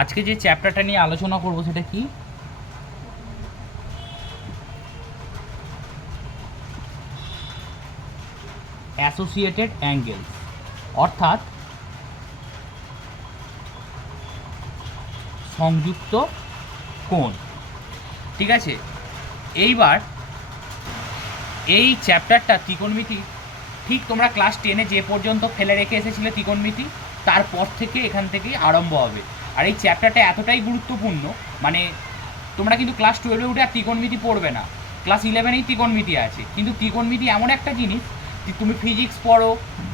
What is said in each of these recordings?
আজকে যে চ্যাপ্টারটা নিয়ে আলোচনা করব সেটা কি? অ্যাসোসিয়েটেড অ্যাঙ্গেল, অর্থাৎ সংযুক্ত কোণ। ঠিক আছে, এইবার এই চ্যাপ্টারটা ত্রিকোণমিতি, ঠিক তোমরা ক্লাস 10-এ যে পর্যন্ত ফেলে রেখে এসেছিলে ত্রিকোণমিতি, তারপর থেকে এখান থেকেই আরম্ভ হবে। আর এই চ্যাপ্টারটা এতটাই গুরুত্বপূর্ণ, মানে তোমরা কিন্তু ক্লাস 12-এ উঠে আর ত্রিকোণমিতি পড়বে না, ক্লাস 11-এই ত্রিকোণমিতি আছে। কিন্তু ত্রিকোণমিতি এমন একটা জিনিস, তুমি ফিজিক্স পড়ো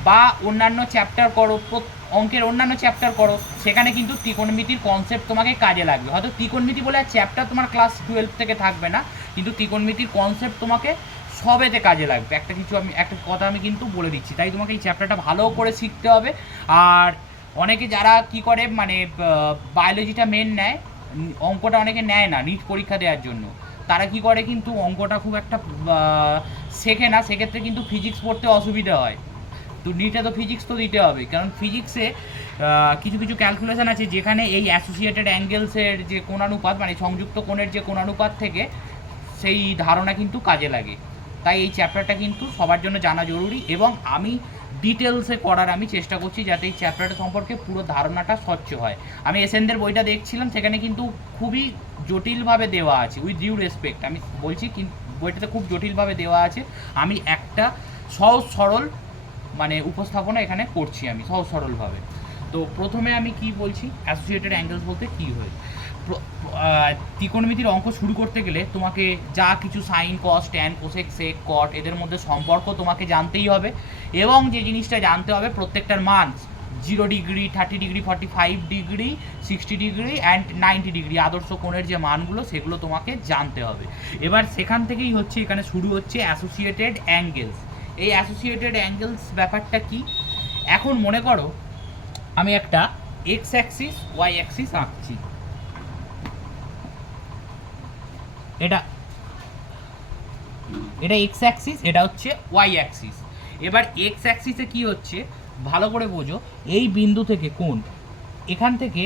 বা অন্যান্য চ্যাপ্টার করো, অঙ্কের অন্যান্য চ্যাপ্টার করো, সেখানে কিন্তু ত্রিকোণমিতির কনসেপ্ট তোমাকে কাজে লাগবে। হয়তো ত্রিকোণমিতি বলে চ্যাপ্টার তোমার ক্লাস 12 থেকে থাকবে না, কিন্তু ত্রিকোণমিতির কনসেপ্ট তোমাকে সবেতে কাজে লাগবে। একটা কথা আমি কিন্তু বলে দিচ্ছি, তাই তোমাকে এই চ্যাপ্টারটা ভালো করে শিখতে হবে। আর অনেকে যারা কি করে, মানে বায়োলজিটা মেন নেয়, অঙ্কটা অনেকে নেয় না নিট পরীক্ষা দেওয়ার জন্য, তারা কি করে কিন্তু অঙ্কটা খুব একটা শেখে না, সেক্ষেত্রে কিন্তু ফিজিক্স পড়তে অসুবিধা হয়। তো নিটে তো ফিজিক্স তো দিতে হবে, কারণ ফিজিক্সে কিছু কিছু ক্যালকুলেশন আছে যেখানে এই অ্যাসোসিয়েটেড অ্যাঙ্গেলসের যে কোণানুপাত, মানে সংযুক্ত কোণের যে কোণানুপাত থেকে সেই ধারণা কিন্তু কাজে লাগে। তাই এই চ্যাপ্টারটা কিন্তু সবার জন্য জানা জরুরি, এবং আমি ডিটেলসে করার আমি চেষ্টা করছি যাতে এই চ্যাপ্টারটা সম্পর্কে পুরো ধারণাটা স্বচ্ছ হয়। আমি এসএনদের বইটা দেখছিলাম, সেখানে কিন্তু খুবই জটিলভাবে দেওয়া আছে, উইথ ডিউ রেসপেক্ট আমি বলছি, কিন্তু বইটাতে খুব জটিলভাবে দেওয়া আছে। আমি একটা সহজ সরল মানে উপস্থাপনা এখানে করছি আমি সহজ সরলভাবে। তো প্রথমে আমি কি বলছি, অ্যাসোসিয়েটেড অ্যাঙ্গেলস বলতে কী হয়। ত্রিকোণমিতির অঙ্ক শুরু করতে গেলে তোমাকে যা কিছু sign, cos, tan, cosec, sec, কট, এদের মধ্যে সম্পর্ক তোমাকে জানতেই হবে। এবং যে জিনিসটা জানতে হবে, প্রত্যেকটার মান 0 degree, 30 degree, 45 degree, 60 degree and 90 degree আদর্শ কোণের যে মানগুলো, সেগুলো তোমাকে জানতে হবে। এবার সেখান থেকেই হচ্ছে, এখানে শুরু হচ্ছে অ্যাসোসিয়েটেড অ্যাঙ্গেলস। এই অ্যাসোসিয়েটেড অ্যাঙ্গেলস ব্যাপারটা কি? এখন মনে করো আমি একটা এক্স অ্যাক্সিস, ওয়াই অ্যাক্সিস আঁকছি। এটা এক্স অ্যাক্সিস, এটা হচ্ছে ওয়াই অ্যাক্সিস। এবার এক্স অ্যাক্সিসে কি হচ্ছে ভালো করে বোঝো, এই বিন্দু থেকে কোণ, এখান থেকে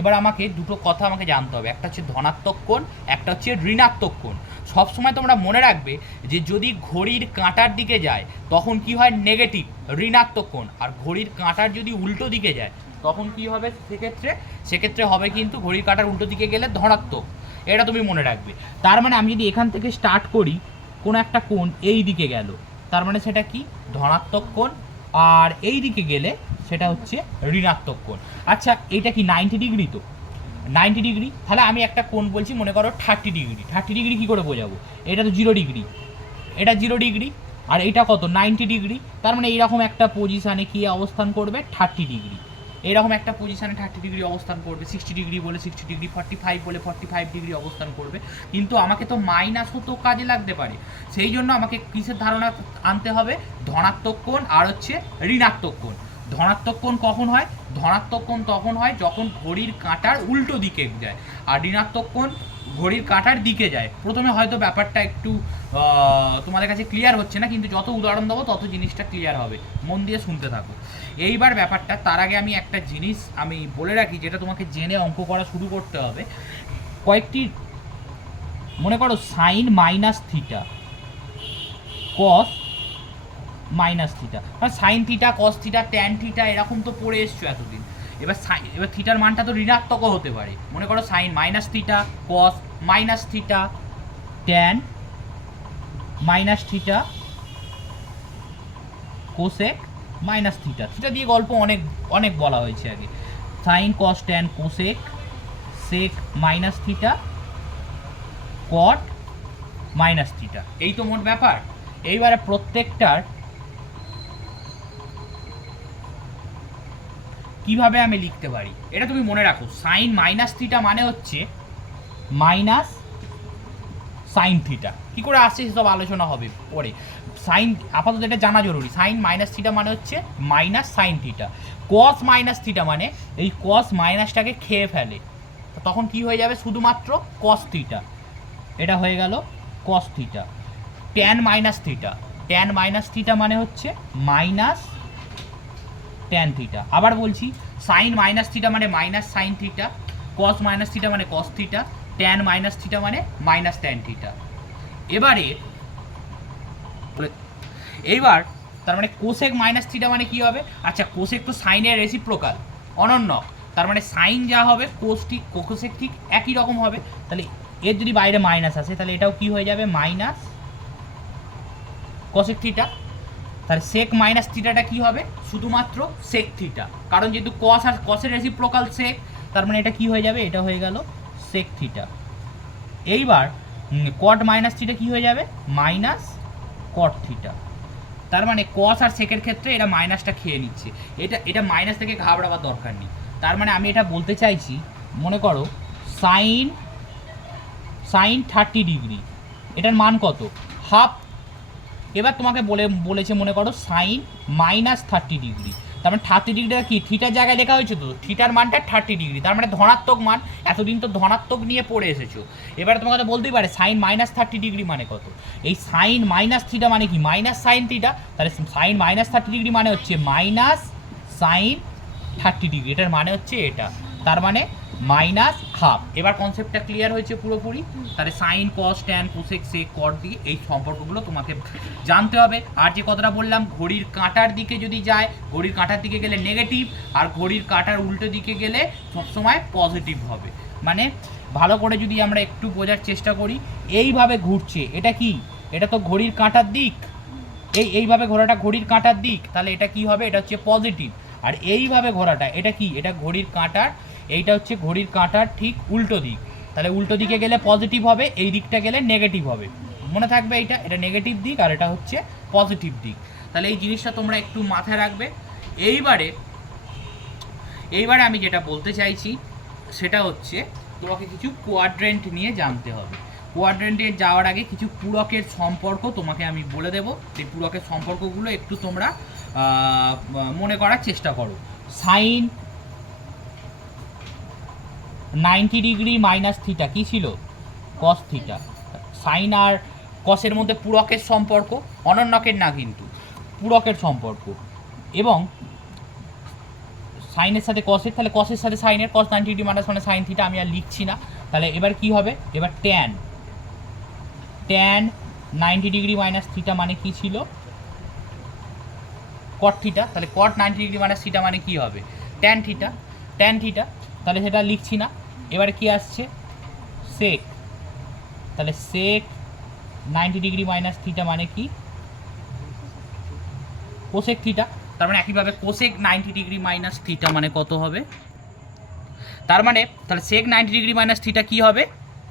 এবার আমাকে দুটো কথা আমাকে জানতে হবে, একটা হচ্ছে ধনাত্মক কোণ, একটা হচ্ছে ঋণাত্মক কোণ। সবসময় তোমরা মনে রাখবে যে যদি ঘড়ির কাঁটার দিকে যায় তখন কি হয়, নেগেটিভ ঋণাত্মক কোণ, আর ঘড়ির কাঁটার যদি উল্টো দিকে যায় তখন কি হবে, সেক্ষেত্রে হবে কিন্তু ঘড়ির কাঁটার উল্টো দিকে গেলে ধনাত্মক। এটা তুমি মনে রাখবে। তার মানে আমি যদি এখান থেকে স্টার্ট করি, কোনো একটা কোণ এই দিকে গেল, তার মানে সেটা কি, ধনাত্মক কোণ, আর এই দিকে গেলে সেটা হচ্ছে ঋণাত্মক কোণ। আচ্ছা, এটা কি 90 ডিগ্রি? তো 90 ডিগ্রি, তাহলে আমি একটা কোণ বলছি, মনে করো 30 ডিগ্রি। 30 ডিগ্রি কী করে বোঝাবো, এটা তো 0 ডিগ্রি, এটা 0 ডিগ্রি, আর এটা কত, 90 ডিগ্রি। তার মানে এইরকম একটা পজিশানে কি অবস্থান করবে, 30 ডিগ্রি। এরকম একটা পজিশানে 30 ডিগ্রি অবস্থান করবে, 60 ডিগ্রি বলে 60 ডিগ্রি, 45 বলে 45 ডিগ্রি অবস্থান করবে। কিন্তু আমাকে তো মাইনাসও তো কাজে লাগতে পারে, সেই জন্য আমাকে কিসের ধারণা আনতে হবে, ধনাত্মক কোণ আর হচ্ছে ঋণাত্মক কোণ। ধনাত্মক কোণ কখন হয়, ধনাত্মক কোণ তখন হয় যখন ঘড়ির কাঁটার উল্টো দিকে যায়, আর ঋণাত্মক কোণ ঘড়ির কাঁটার দিকে যায়। প্রথমে হয়তো ব্যাপারটা একটু তোমাদের কাছে ক্লিয়ার হচ্ছে না, কিন্তু যত উদাহরণ দেবো তত জিনিসটা ক্লিয়ার হবে, মন দিয়ে শুনতে থাকো। এইবার ব্যাপারটা, তার আগে আমি একটা জিনিস আমি বলে রাখি, যেটা তোমাকে জেনে অঙ্ক করা শুরু করতে হবে। কয়েকটি, মনে করো sine minus theta, cos minus theta, মানে sine theta, cos theta, tan theta, এরকম তো পড়ে এসছো এতদিন। এবার থিটার মানটা তো ঋণাত্মকও হতে পারে। মনে করো sine minus theta, cos minus theta, tan minus theta, cosec minus theta. Theta দিয়ে গল্প অনেক অনেক বলা হয়েছে আগে। Sine, cos, tan, cosec, sec minus theta, cot minus theta, এই তো মোট ব্যাপার। এইবারে প্রত্যেকটার কিভাবে আমি লিখতে পারি এটা তুমি মনে রাখো। সাইন মাইনাস থিটা মানে হচ্ছে মাইনাস সাইন থিটা। কী করে আসছে সেসব আলোচনা হবে পরে, সাইন আপাতত এটা জানা জরুরি। সাইন মাইনাস থিটা মানে হচ্ছে minus sine theta. Cos minus theta মানে এই কস মাইনাসটাকে খেয়ে ফেলে, তখন কি হয়ে যাবে, শুধুমাত্র কস থিটা, এটা হয়ে গেল cos theta. Tan minus theta, tan minus theta মানে হচ্ছে মাইনাস ট্যান থিটা। আবার বলছি, সাইন মাইনাস থিটা মানে minus sine theta, cos minus theta মানে cos theta, tan minus theta মানে মাইনাস ট্যান থিটা। এইবার তার মানে কোসেক মাইনাস থিটা মানে কি হবে? আচ্ছা, কোসেক তো সাইনের রেসিপ্রোকাল, অনন্য, তার মানে সাইন যা হবে কোসেক ঠিক একই রকম হবে। তাহলে এর যদি বাইরে মাইনাস আসে তাহলে এটাও কি হয়ে যাবে? Minus cosec theta. তাহলে সেক মাইনাস থিটাটা কি হবে? শুধুমাত্র সেক থিটা, কারণ যেহেতু কস আর কসের রেসিপ্রোকাল সেক, তার মানে এটা কি হয়ে যাবে? এটা হয়ে গেল সেক থিটা। এইবার কট মাইনাস থিটা কি হয়ে যাবে? মাইনাস কট থিটা। তার মানে কস আর সেকের ক্ষেত্রে এটা মাইনাসটা খেয়ে নিচ্ছে, এটা মাইনাস থেকে ঘাবড়াবার দরকার নেই। তার মানে আমি এটা বলতে চাইছি, মনে করো সাইন 30 ডিগ্রি, এটার মান কত? হাফ। এবার তোমাকে বলেছে মনে করো সাইন মাইনাস 30 ডিগ্রি, তার মানে 30 ডিগ্রিটা কি থিটার জায়গায় লেখা হয়েছে, তো থিটার মানটা 30 ডিগ্রি, তার মানে ধনাত্মক মান। এতদিন তো ধনাত্মক নিয়ে পড়ে এসেছো, এবারে তোমাকে তো বলতেই পারে সাইন মাইনাস 30 ডিগ্রি মানে কত। এই সাইন মাইনাস থিটা মানে কি? Minus sine theta. তাহলে সাইন মাইনাস 30 ডিগ্রি মানে হচ্ছে মাইনাস সাইন 30 ডিগ্রি, এটার মানে হচ্ছে এটা, তার মানে মাইনাস হাফ। এবার কনসেপ্টটা ক্লিয়ার হয়েছে পুরোপুরি। তাহলে sine cos tan cosec sec cot দিয়ে এই সম্পর্কগুলো তোমাকে জানতে হবে। আর যে কথাটা বললাম, ঘড়ির কাঁটার দিকে যদি যায়, ঘড়ির কাঁটার দিকে গেলে নেগেটিভ, আর ঘড়ির কাঁটার উল্টো দিকে গেলে সবসময় পজিটিভ হবে। মানে ভালো করে যদি আমরা একটু বোঝার চেষ্টা করি, এইভাবে ঘুরছে, এটা কি? এটা তো ঘড়ির কাঁটার দিক, এইভাবে ঘোরাটা ঘড়ির কাঁটার দিক, তাহলে এটা কি হবে? এটা হচ্ছে পজিটিভ। আর এইভাবে ঘোরাটা এটা কি? এটা ঘড়ির কাঁটার, এইটা হচ্ছে ঘড়ির কাঁটার ঠিক উল্টো দিক, তাহলে উল্টো দিকে গেলে পজিটিভ হবে, এই দিকটা গেলে নেগেটিভ হবে। মনে থাকবে এটা নেগেটিভ দিক আর এটা হচ্ছে পজিটিভ দিক। তাহলে এই জিনিসটা তোমরা একটু মাথায় রাখবে। এইবারে আমি যেটা বলতে চাইছি সেটা হচ্ছে তোমাকে কিছু কোয়াড্রেন্ট নিয়ে জানতে হবে। কোয়াড্রেন্টে যাওয়ার আগে কিছু পূরকের সম্পর্ক তোমাকে আমি বলে দেবো, সেই পূরকের সম্পর্কগুলো একটু তোমরা মনে করার চেষ্টা করো। সাইন 90 ডিগ্রি মাইনাস থিটা কী ছিল? Cos theta. সাইন আর কসের মধ্যে পূরকের সম্পর্ক, অনন্যকের না কিন্তু, পূরকের সম্পর্ক। এবং সাইনের সাথে কসের, তাহলে কসের সাথে সাইনের, কস 90 ডিগ্রি মাইনাস মানে সাইন থিটা, আমি আর লিখছি না। তাহলে এবার কি হবে? এবার ট্যান 90 ডিগ্রি মাইনাস থিটা মানে কি ছিল? কট থিটা। তাহলে কট 90 ডিগ্রি মাইনাস থিটা মানে কি হবে? Tan theta. তাহলে সেটা লিখছি না। এবার কি আসছে? সেক। তাহলে সেক 90 ডিগ্রি মাইনাস থিটা মানে কি? Cosec theta. তার মানে একইভাবে কোসেক 90 ডিগ্রি মাইনাস থিটা মানে কত হবে? তার মানে তাহলে সেক 90 ডিগ্রি মাইনাস থিটা কী হবে?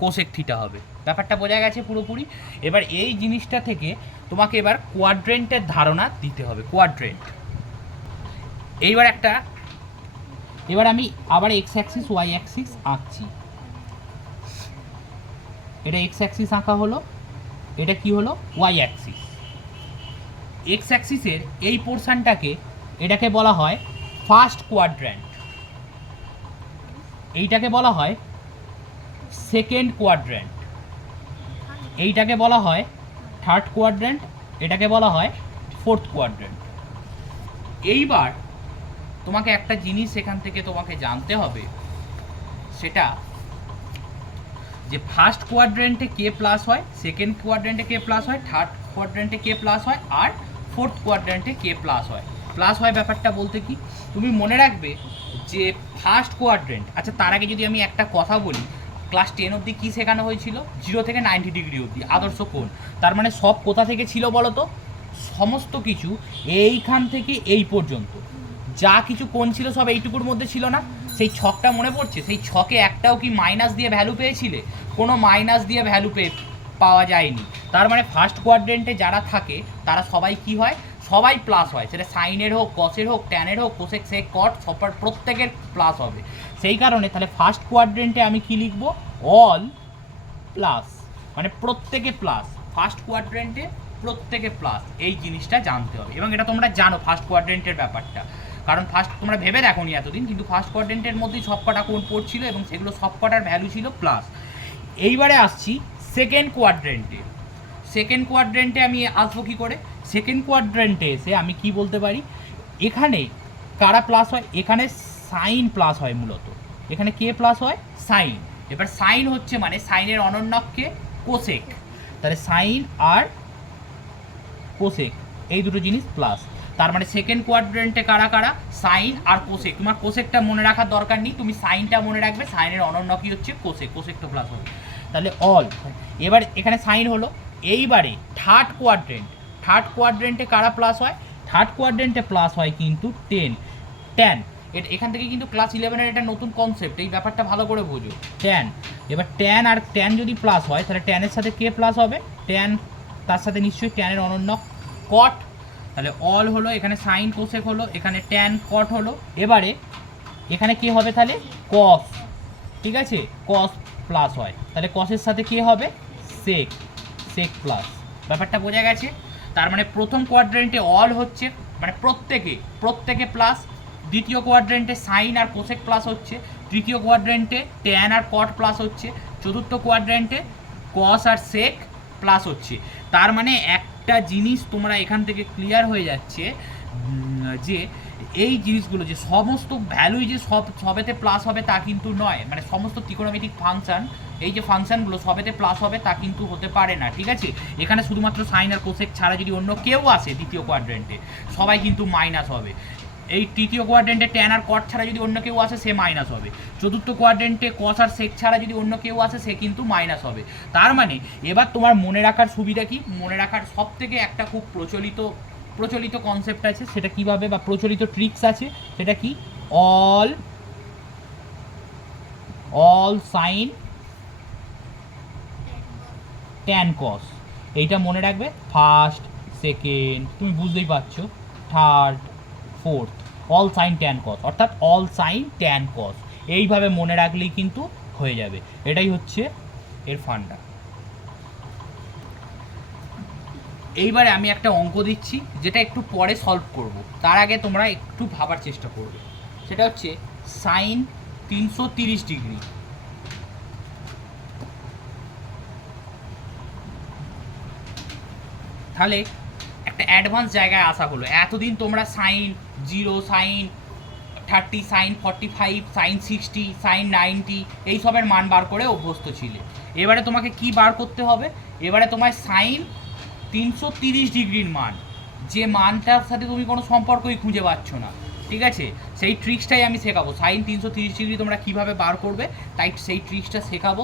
কোসেক থিটা হবে। ব্যাপারটা বোঝা গেছে পুরোপুরি। এবার এই জিনিসটা থেকে তোমাকে এবার কোয়াড্রেন্টের ধারণা দিতে হবে। কোয়াড্রেন্ট, এবার আমি আবার এক্স অ্যাক্সিস ওয়াই অ্যাক্সিস আঁকছি। এটা এক্স অ্যাক্সিস আঁকা হলো, এটা কি হলো? Y Axis. এক্স অ্যাক্সিসের এই পোর্শনটাকে এটাকে বলা হয় ফার্স্ট কোয়াড্রেন্ট, এইটাকে বলা হয় সেকেন্ড কোয়াড্রেন্ট, এইটাকে বলা হয় থার্ড কোয়াড্রেন্ট, এটাকে বলা হয় ফোর্থ কোয়াড্রেন্ট। এইবার তোমাকে একটা জিনিস এখান থেকে তোমাকে জানতে হবে, সেটা যে ফার্স্ট কোয়াড্রেন্টে কে প্লাস হয়, সেকেন্ড কোয়াড্রেন্টে কে প্লাস হয়, থার্ড কোয়াড্রেন্টে কে প্লাস হয়, আর ফোর্থ কোয়াড্রেন্টে কে প্লাস হয়। প্লাস হয় ব্যাপারটা বলতে কি, তুমি মনে রাখবে যে ফার্স্ট কোয়াড্রেন্ট, আচ্ছা তার আগে যদি আমি একটা কথা বলি, ক্লাস 10 অবধি কী শেখানো হয়েছিল? 0 থেকে 90 ডিগ্রি অবধি আদর্শ কোণ। তার মানে সব কোথা থেকে ছিল বলো তো? সমস্ত কিছু এইখান থেকে এই পর্যন্ত যা কিছু কোণ ছিল সব এইটুকুর মধ্যে ছিল না? সেই ছকটা মনে পড়ছে? সেই ছকে একটাও কি মাইনাস দিয়ে ভ্যালু পেয়েছিলে? কোনো মাইনাস দিয়ে ভ্যালু পাওয়া যায়নি। তার মানে ফার্স্ট কোয়াড্রেন্টে যারা থাকে তারা সবাই কি হয়? সবাই প্লাস হয়, সেটা সাইনের হোক, কসের হোক, ট্যানের হোক, কোসেক সেক কট, সবার প্রত্যেকের প্লাস হবে। সেই কারণে তাহলে ফার্স্ট কোয়াড্রেন্টে আমি কি লিখব? অল প্লাস, মানে প্রত্যেকে প্লাস। ফার্স্ট কোয়াড্রেন্টে প্রত্যেকে প্লাস, এই জিনিসটা জানতে হবে। এবং এটা তোমরা জানো ফার্স্ট কোয়াড্রেন্টের ব্যাপারটা, কারণ ফার্স্ট তোমরা ভেবে দেখোনি এতদিন, কিন্তু ফার্স্ট কোয়াড্রেন্টের মধ্যেই সবকটা কোণ পড়ছিল এবং সেগুলো সবকটার ভ্যালু ছিল প্লাস। এইবারে আসছি সেকেন্ড কোয়াড্রেন্টে। সেকেন্ড কোয়াড্রেন্টে আমি আসবো কী করে? সেকেন্ড কোয়াড্রেন্টে এসে আমি কি বলতে পারি, এখানে কারা প্লাস হয়? এখানে সাইন প্লাস হয় মূলত, এখানে কে প্লাস হয় সাইন। এবার সাইন হচ্ছে মানে সাইনের অনন্যককে কোসেক, তাহলে সাইন আর কোসেক এই দুটো জিনিস প্লাস। তার মানে সেকেন্ড কোয়াড্রেন্টে কারা কারা, সাইন আর কোসেক। তোমার কোসেকটা মনে রাখার দরকার নেই, তুমি সাইনটা মনে রাখবে, সাইনের অনন্য কি হচ্ছে কোসেক, কোসেক তো প্লাস হবে। তাহলে অল, এবার এখানে সাইন হলো। এইবারে থার্ড কোয়াড্রেন্টে কারা প্লাস হয়, থার্ড কোয়াড্রেন্টে প্লাস হয় কিন্তু ট্যান। এখান থেকে কিন্তু ক্লাস 11-এর এটা নতুন কনসেপ্ট, এই ব্যাপারটা ভালো করে বোঝো। ট্যান, এবার ট্যান আর ট্যান যদি প্লাস হয় তাহলে ট্যানের সাথে কে প্লাস হবে, ট্যান, তার সাথে নিশ্চয়ই ট্যানের অনন্য কট। তাহলে অল হলো, এখানে সাইন কোসেক হলো, এখানে ট্যান কট হলো। এবারে এখানে কি হবে তাহলে কস, ঠিক আছে, কস প্লাস হয়, তাহলে কসের সাথে কি হবে সেক প্লাস। ব্যাপারটা বোঝা গেছে? তার মানে প্রথম কোয়াড্রেন্টে অল হচ্ছে মানে প্রত্যেকে প্লাস, দ্বিতীয় কোয়াড্রেন্টে সাইন আর কোসেক প্লাস হচ্ছে, তৃতীয় কোয়াড্রেন্টে ট্যান আর কট প্লাস হচ্ছে, চতুর্থ কোয়াড্রেন্টে কস আর সেক প্লাস হচ্ছে। তার মানে একটা জিনিস তোমরা এখান থেকে ক্লিয়ার হয়ে যাচ্ছে যে এই জিনিসগুলো যে সমস্ত ভ্যালুই যে সবেতে প্লাস হবে তা কিন্তু নয়, মানে সমস্ত ত্রিকোণমিতিক ফাংশন, এই যে ফাংশনগুলো সবেতে প্লাস হবে তা কিন্তু হতে পারে না, ঠিক আছে। এখানে শুধুমাত্র সাইন আর কোসেক ছাড়া যদি অন্য কেউ আসে দ্বিতীয় কোয়াড্রেন্টে, সবাই কিন্তু মাইনাস হবে। এই তৃতীয় কোয়াড্রেন্টে ট্যান আর কট ছাড়া যদি অন্য কেউ আসে সে মাইনাস হবে। চতুর্থ কোয়াড্রেন্টে কস আর সেক ছাড়া যদি অন্য কেউ আসে সে কিন্তু মাইনাস হবে। তার মানে এবার তোমার মনে রাখার সুবিধা কি, মনে রাখার সব থেকে একটা খুব প্রচলিত কনসেপ্ট আছে, সেটা কিভাবে বা প্রচলিত ট্রিক্স আছে, সেটা কি, অল সাইন ট্যান কস। এইটা মনে রাখবে, ফার্স্ট, সেকেন্ড, তুমি বুঝতেই পারছো, third, fourth, all sign tan কস, অর্থাৎ অল সাইন ট্যান কস, এইভাবে মনে রাখলেই কিন্তু হয়ে যাবে। এটাই হচ্ছে এর ফান্ডা। এইবারে আমি একটা অঙ্ক দিচ্ছি যেটা একটু পরে সলভ করব, তার আগে তোমরা একটু ভাবার চেষ্টা করবে। সেটা হচ্ছে সাইন 330 ডিগ্রি, তাহলে একটা অ্যাডভান্স জায়গায় আসা হলো। এতদিন তোমরা sine 0, sine 30, sine 45, sine 60, sine 90 এইসবের মান বার করে অভ্যস্ত ছিলে। এবারে তোমাকে কি বার করতে হবে, এবারে তোমায় সাইন 330 ডিগ্রির মান, যে মানটার সাথে তুমি কোনো সম্পর্কই খুঁজে পাচ্ছ না, ঠিক আছে, সেই ট্রিক্সটাই আমি শেখাবো। সাইন 330 ডিগ্রি তোমরা কিভাবে বার করবে তাই সেই ট্রিক্সটা শেখাবো।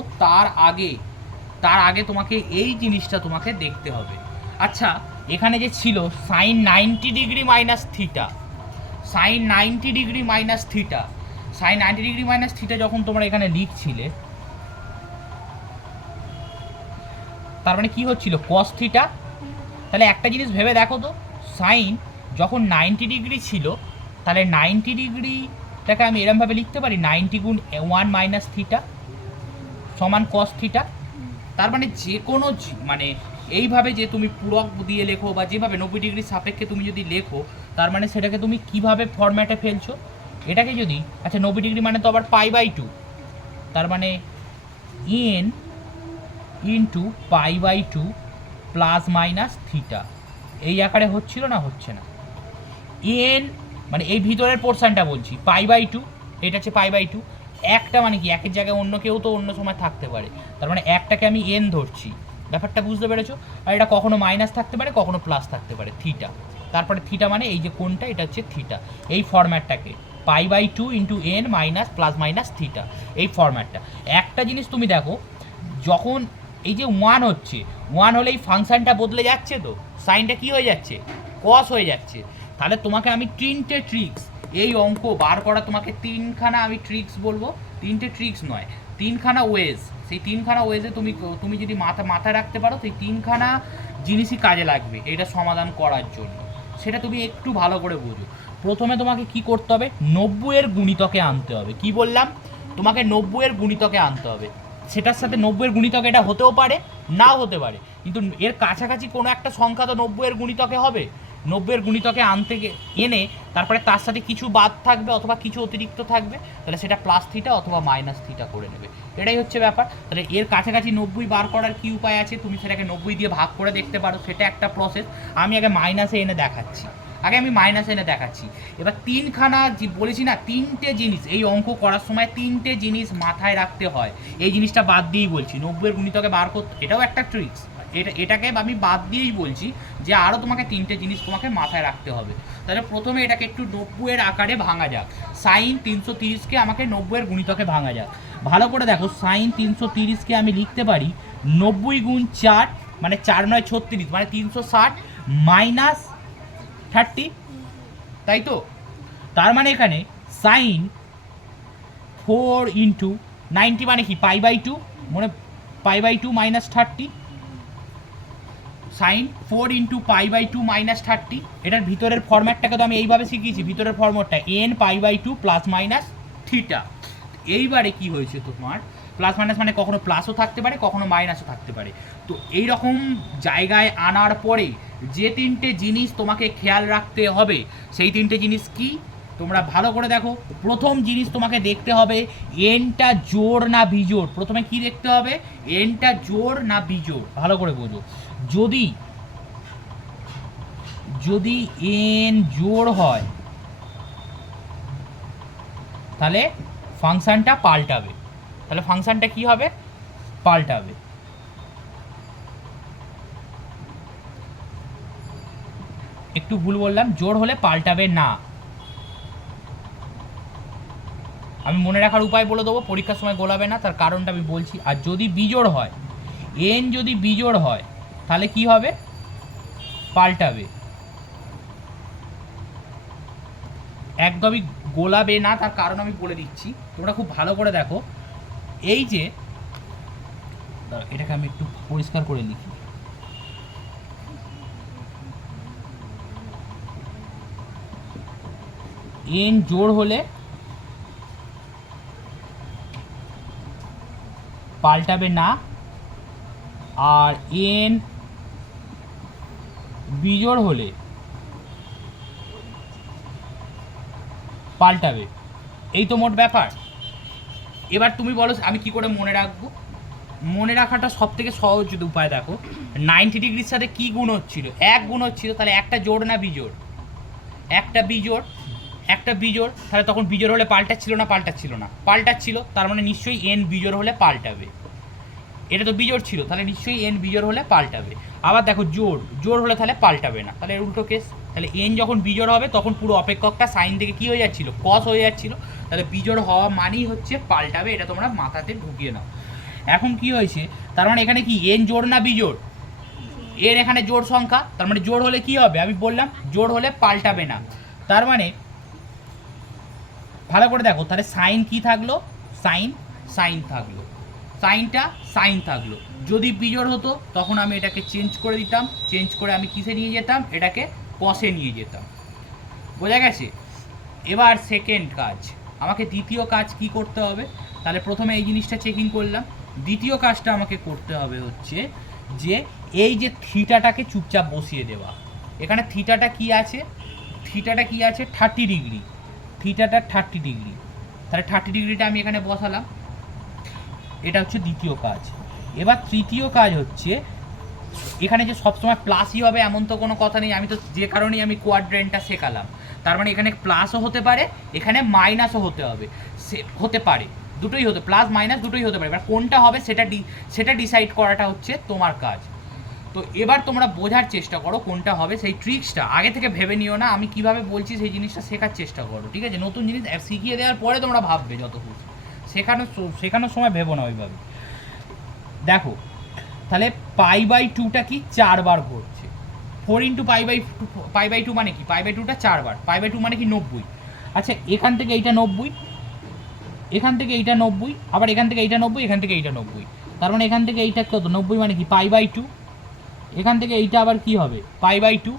তার আগে তোমাকে এই জিনিসটা তোমাকে দেখতে হবে। আচ্ছা, এখানে যে ছিল sine 90 degree minus theta, sine 90 degree minus theta, sine 90 degree minus theta যখন তোমরা এখানে লিখছিলে, তার মানে কি হচ্ছিল, কস থিটা। তাহলে একটা জিনিস ভেবে দেখো তো, সাইন যখন 90 ডিগ্রি ছিল, তাহলে 90 ডিগ্রিটাকে আমি এরমভাবে লিখতে পারি 90 গুণ 1 মাইনাস থিটা সমান কস থিটা। তার মানে যে কোনো মানে এইভাবে যে তুমি পূরক দিয়ে লেখো বা যেভাবে 90 ডিগ্রির সাপেক্ষে তুমি যদি লেখো, তার মানে সেটাকে তুমি কিভাবে ফরম্যাটে ফেলছো, এটাকে যদি, আচ্ছা 90 ডিগ্রি মানে তো আবার π/2, তার মানে n into π/2 plus minus theta, এই আকারে হচ্ছিল না, হচ্ছে না। এন মানে এই ভিতরের পোর্শনটা বলছি, π/2, এটা হচ্ছে π/2, একটা মানে কি একের জায়গায় অন্য কেউ তো অন্য সময় থাকতে পারে, তার মানে একটাকে আমি এন ধরছি, ব্যাপারটা বুঝতে পেরেছো। আর এটা কখনো মাইনাস থাকতে পারে, কখনো প্লাস থাকতে পারে, থিটা। তারপরে থিটা মানে এই যে কোনটা, এটা হচ্ছে থিটা, এই ফরম্যাটটাকে π/2 into n minus plus minus theta, এই ফরম্যাটটা। একটা জিনিস তুমি দেখো, যখন এই যে 1 হচ্ছে, 1 হলে এই ফাংশনটা বদলে যাচ্ছে, তো সাইনটা কি হয়ে যাচ্ছে, কস হয়ে যাচ্ছে। তাহলে তোমাকে আমি 3টে ট্রিক্স, এই অঙ্ক বার করা তোমাকে 3খানা আমি ট্রিক্স বলবো, 3টে ট্রিক্স নয়, 3খানা ওয়েজ। সেই 3খানা ওয়েজে তুমি যদি মাথায় রাখতে পারো, সেই 3খানা জিনিসই কাজে লাগবে এটা সমাধান করার জন্য। সেটা তুমি একটু ভালো করে বোঝো। প্রথমে তোমাকে কি করতে হবে, 90-এর গুণিতকে আনতে হবে। কি বললাম, তোমাকে 90-এর গুণিতকে আনতে হবে। সেটার সাথে 90-এর গুণিতক এটা হতেও পারে, নাও হতে পারে, কিন্তু এর কাছাকাছি কোনো একটা সংখ্যা তো 90-এর গুণিতকে হবে। 90-এর গুণিতকে এনে তারপরে তার সাথে কিছু বাদ থাকবে অথবা কিছু অতিরিক্ত থাকবে, তাহলে সেটা প্লাস থিটা অথবা মাইনাস থিটা করে নেবে, এটাই হচ্ছে ব্যাপার। তাহলে এর কাছাকাছি 90 বার করার কি উপায় আছে, তুমি সেটাকে 90 দিয়ে ভাগ করে দেখতে পারো, সেটা একটা প্রসেস। আমি আগে মাইনাসে এনে দেখাচ্ছি। আগে আমি মাইনাস এনে দেখাচ্ছি। এবার তিনখানা বলেছি না, তিনটে জিনিস এই অঙ্ক করার সময় তিনটে জিনিস মাথায় রাখতে হয়। এই জিনিসটা বাদ দিয়েই বলছি, 90-এর গুণিতকে বার করতে, এটাও একটা ট্রিক্স, এটাকে আমি বাদ দিয়েই বলছি যে আরও তোমাকে তিনটে জিনিস তোমাকে মাথায় রাখতে হবে। তাহলে প্রথমে এটাকে একটু 90-এর আকারে ভাঙা যাক। সাইন 330কে আমাকে 90-এর গুণিতকে ভাঙা যাক। ভালো করে দেখো, সাইন 330কে আমি লিখতে পারি 90 গুণ 4 মানে 4 9 36 মানে 360 মাইনাস 30, তাই তো? তার মানে এখানে সাইন 4 ইন্টু 90 মানে কি π/2, মানে π/2 মাইনাস 30, সাইন 4 ইন্টু π/2 মাইনাস 30। এটার ভিতরের ফরম্যাটটাকে তো আমি এইভাবে শিখিয়েছি, ভিতরের ফরম্যাটটা n π/2 প্লাস মাইনাস থিটা। এইবারে কি হয়েছে তোমার, প্লাস মাইনাস মানে কখনো প্লাসও থাকতে পারে কখনো মাইনাসও থাকতে পারে। তো এই রকম জায়গায় আনার পরে যে তিনটে জিনিস তোমাকে খেয়াল রাখতে হবে, সেই তিনটে জিনিস কি তোমরা ভালো করে দেখো। প্রথম জিনিস তোমাকে দেখতে হবে এনটা জোড় না বিজোড়। প্রথমে কি দেখতে হবে, এনটা জোড় না বিজোড়, ভালো করে বোঝো। যদি এন জোড় হয় তাহলে ফাংশনটা পাল্টাবে, তাহলে ফাংশনটা কি হবে, পাল্টাবে। একটু ভুল বললাম, জোড় হলে পাল্টাবে না। আমি মনে রাখার উপায় বলে দেবো, পরীক্ষার সময় গোলাবে না, তার কারণটা আমি বলছি। আর যদি বিজোড় হয়, এন যদি বিজোড় হয় তাহলে কি হবে, পাল্টাবে। একদমই গোলাবে না, তার কারণ আমি বলে দিচ্ছি, তোমরা খুব ভালো করে দেখো। এই যে এটাকে আমি একটু পরিষ্কার করে লিখি, এন জোড় হলে পাল্টাবে না, আর এন বিজোড় হলে পাল্টাবে। এই তো মোট ব্যাপার। এবার তুমি বলো আমি কি করে মনে রাখবো। মনে রাখাটা সব থেকে সহজ উপায় দেখো, 90 ডিগ্রির সাথে কি গুণ হচ্ছিল, এক গুণ হচ্ছিল, তাহলে একটা জোড় না বিজোড়, একটা বিজোড়, তাহলে তখন বিজোড় হলে পাল্টাচ্ছিল না, পাল্টাচ্ছিল, তার মানে নিশ্চয়ই এন বিজোড় হলে পাল্টাবে। এটা তো বিজোড় ছিল, তাহলে নিশ্চয়ই এন বিজোড় হলে পাল্টাবে। আবার দেখো জোড় হলে তাহলে পাল্টাবে না, তাহলে উল্টো কেস। তাহলে এন যখন বিজোড় হবে তখন পুরো অপেক্ষকটা সাইন থেকে কি হয়ে যাচ্ছিল, কস হয়ে যাচ্ছিল, তাহলে বিজোড় হওয়া মানেই হচ্ছে পাল্টাবে। এটা তোমরা মাথাতে ঢুকিয়ে নাও। এখন কি হয়েছে, তার মানে এখানে কি এন জোড় না বিজোড়, এন এখানে জোড় সংখ্যা, তার মানে জোড় হলে কি হবে, আমি বললাম জোড় হলে পাল্টাবে না। তার মানে ভালো করে দেখো, তাহলে সাইন কি থাকলো, সাইন থাকলো, সাইন থাকলো। যদি বিজোড় হতো তখন আমি এটাকে চেঞ্জ করে দিতাম, চেঞ্জ করে আমি কিসে নিয়ে যেতাম, এটাকে কসে নিয়ে যেতাম। বোঝা গেছে? এবার সেকেন্ড কাজ, আমাকে দ্বিতীয় কাজ কি করতে হবে, তাহলে প্রথমে এই জিনিসটা চেকিং করলাম। দ্বিতীয় কাজটা আমাকে করতে হবে হচ্ছে যে এই যে থিটাটাকে চুপচাপ বসিয়ে দেওয়া। এখানে থিটাটা কি আছে, 30 ডিগ্রি, থিটাটা 30 ডিগ্রি, তাহলে 30 ডিগ্রিটা আমি এখানে বসালাম। এটা হচ্ছে দ্বিতীয় কাজ। এবার তৃতীয় কাজ হচ্ছে, এখানে যে সবসময় প্লাসই হবে এমন তো কোনো কথা নেই, আমি তো যে কারণেই আমি কোয়াড্রেন্টটা শেখালাম, তার মানে এখানে প্লাসও হতে পারে, এখানে মাইনাসও হতে পারে, দুটোই হতে, প্লাস মাইনাস দুটোই হতে পারে। এবার কোনটা হবে সেটা ডিসাইড করাটা হচ্ছে তোমার কাজ। তো এবার তোমরা বোঝার চেষ্টা করো কোনটা হবে, সেই ট্রিক্সটা আগে থেকে ভেবে নিও না, আমি কিভাবে বলছি সেই জিনিসটা শেখার চেষ্টা করো, ঠিক আছে? নতুন জিনিস শিখিয়ে দেওয়ার পরে তোমরা ভাববে, যত খুশি, শেখানোর সময় ভেবো না ওইভাবে। দেখো তাহলে π/2টা কি 4 বার ঘটছে, 4 ইন্টু π/2 মানে কি, π/2টা 4 বার, π/2 মানে কি 90। আচ্ছা এখান থেকে এইটা 90, এখান থেকে এইটা 90, আবার এখান থেকে এইটা 90, এখান থেকে এইটা 90, তার মানে এখান থেকে এইটা কত, 90 মানে কি π/2, এখান থেকে এইটা আবার কি হবে π/2,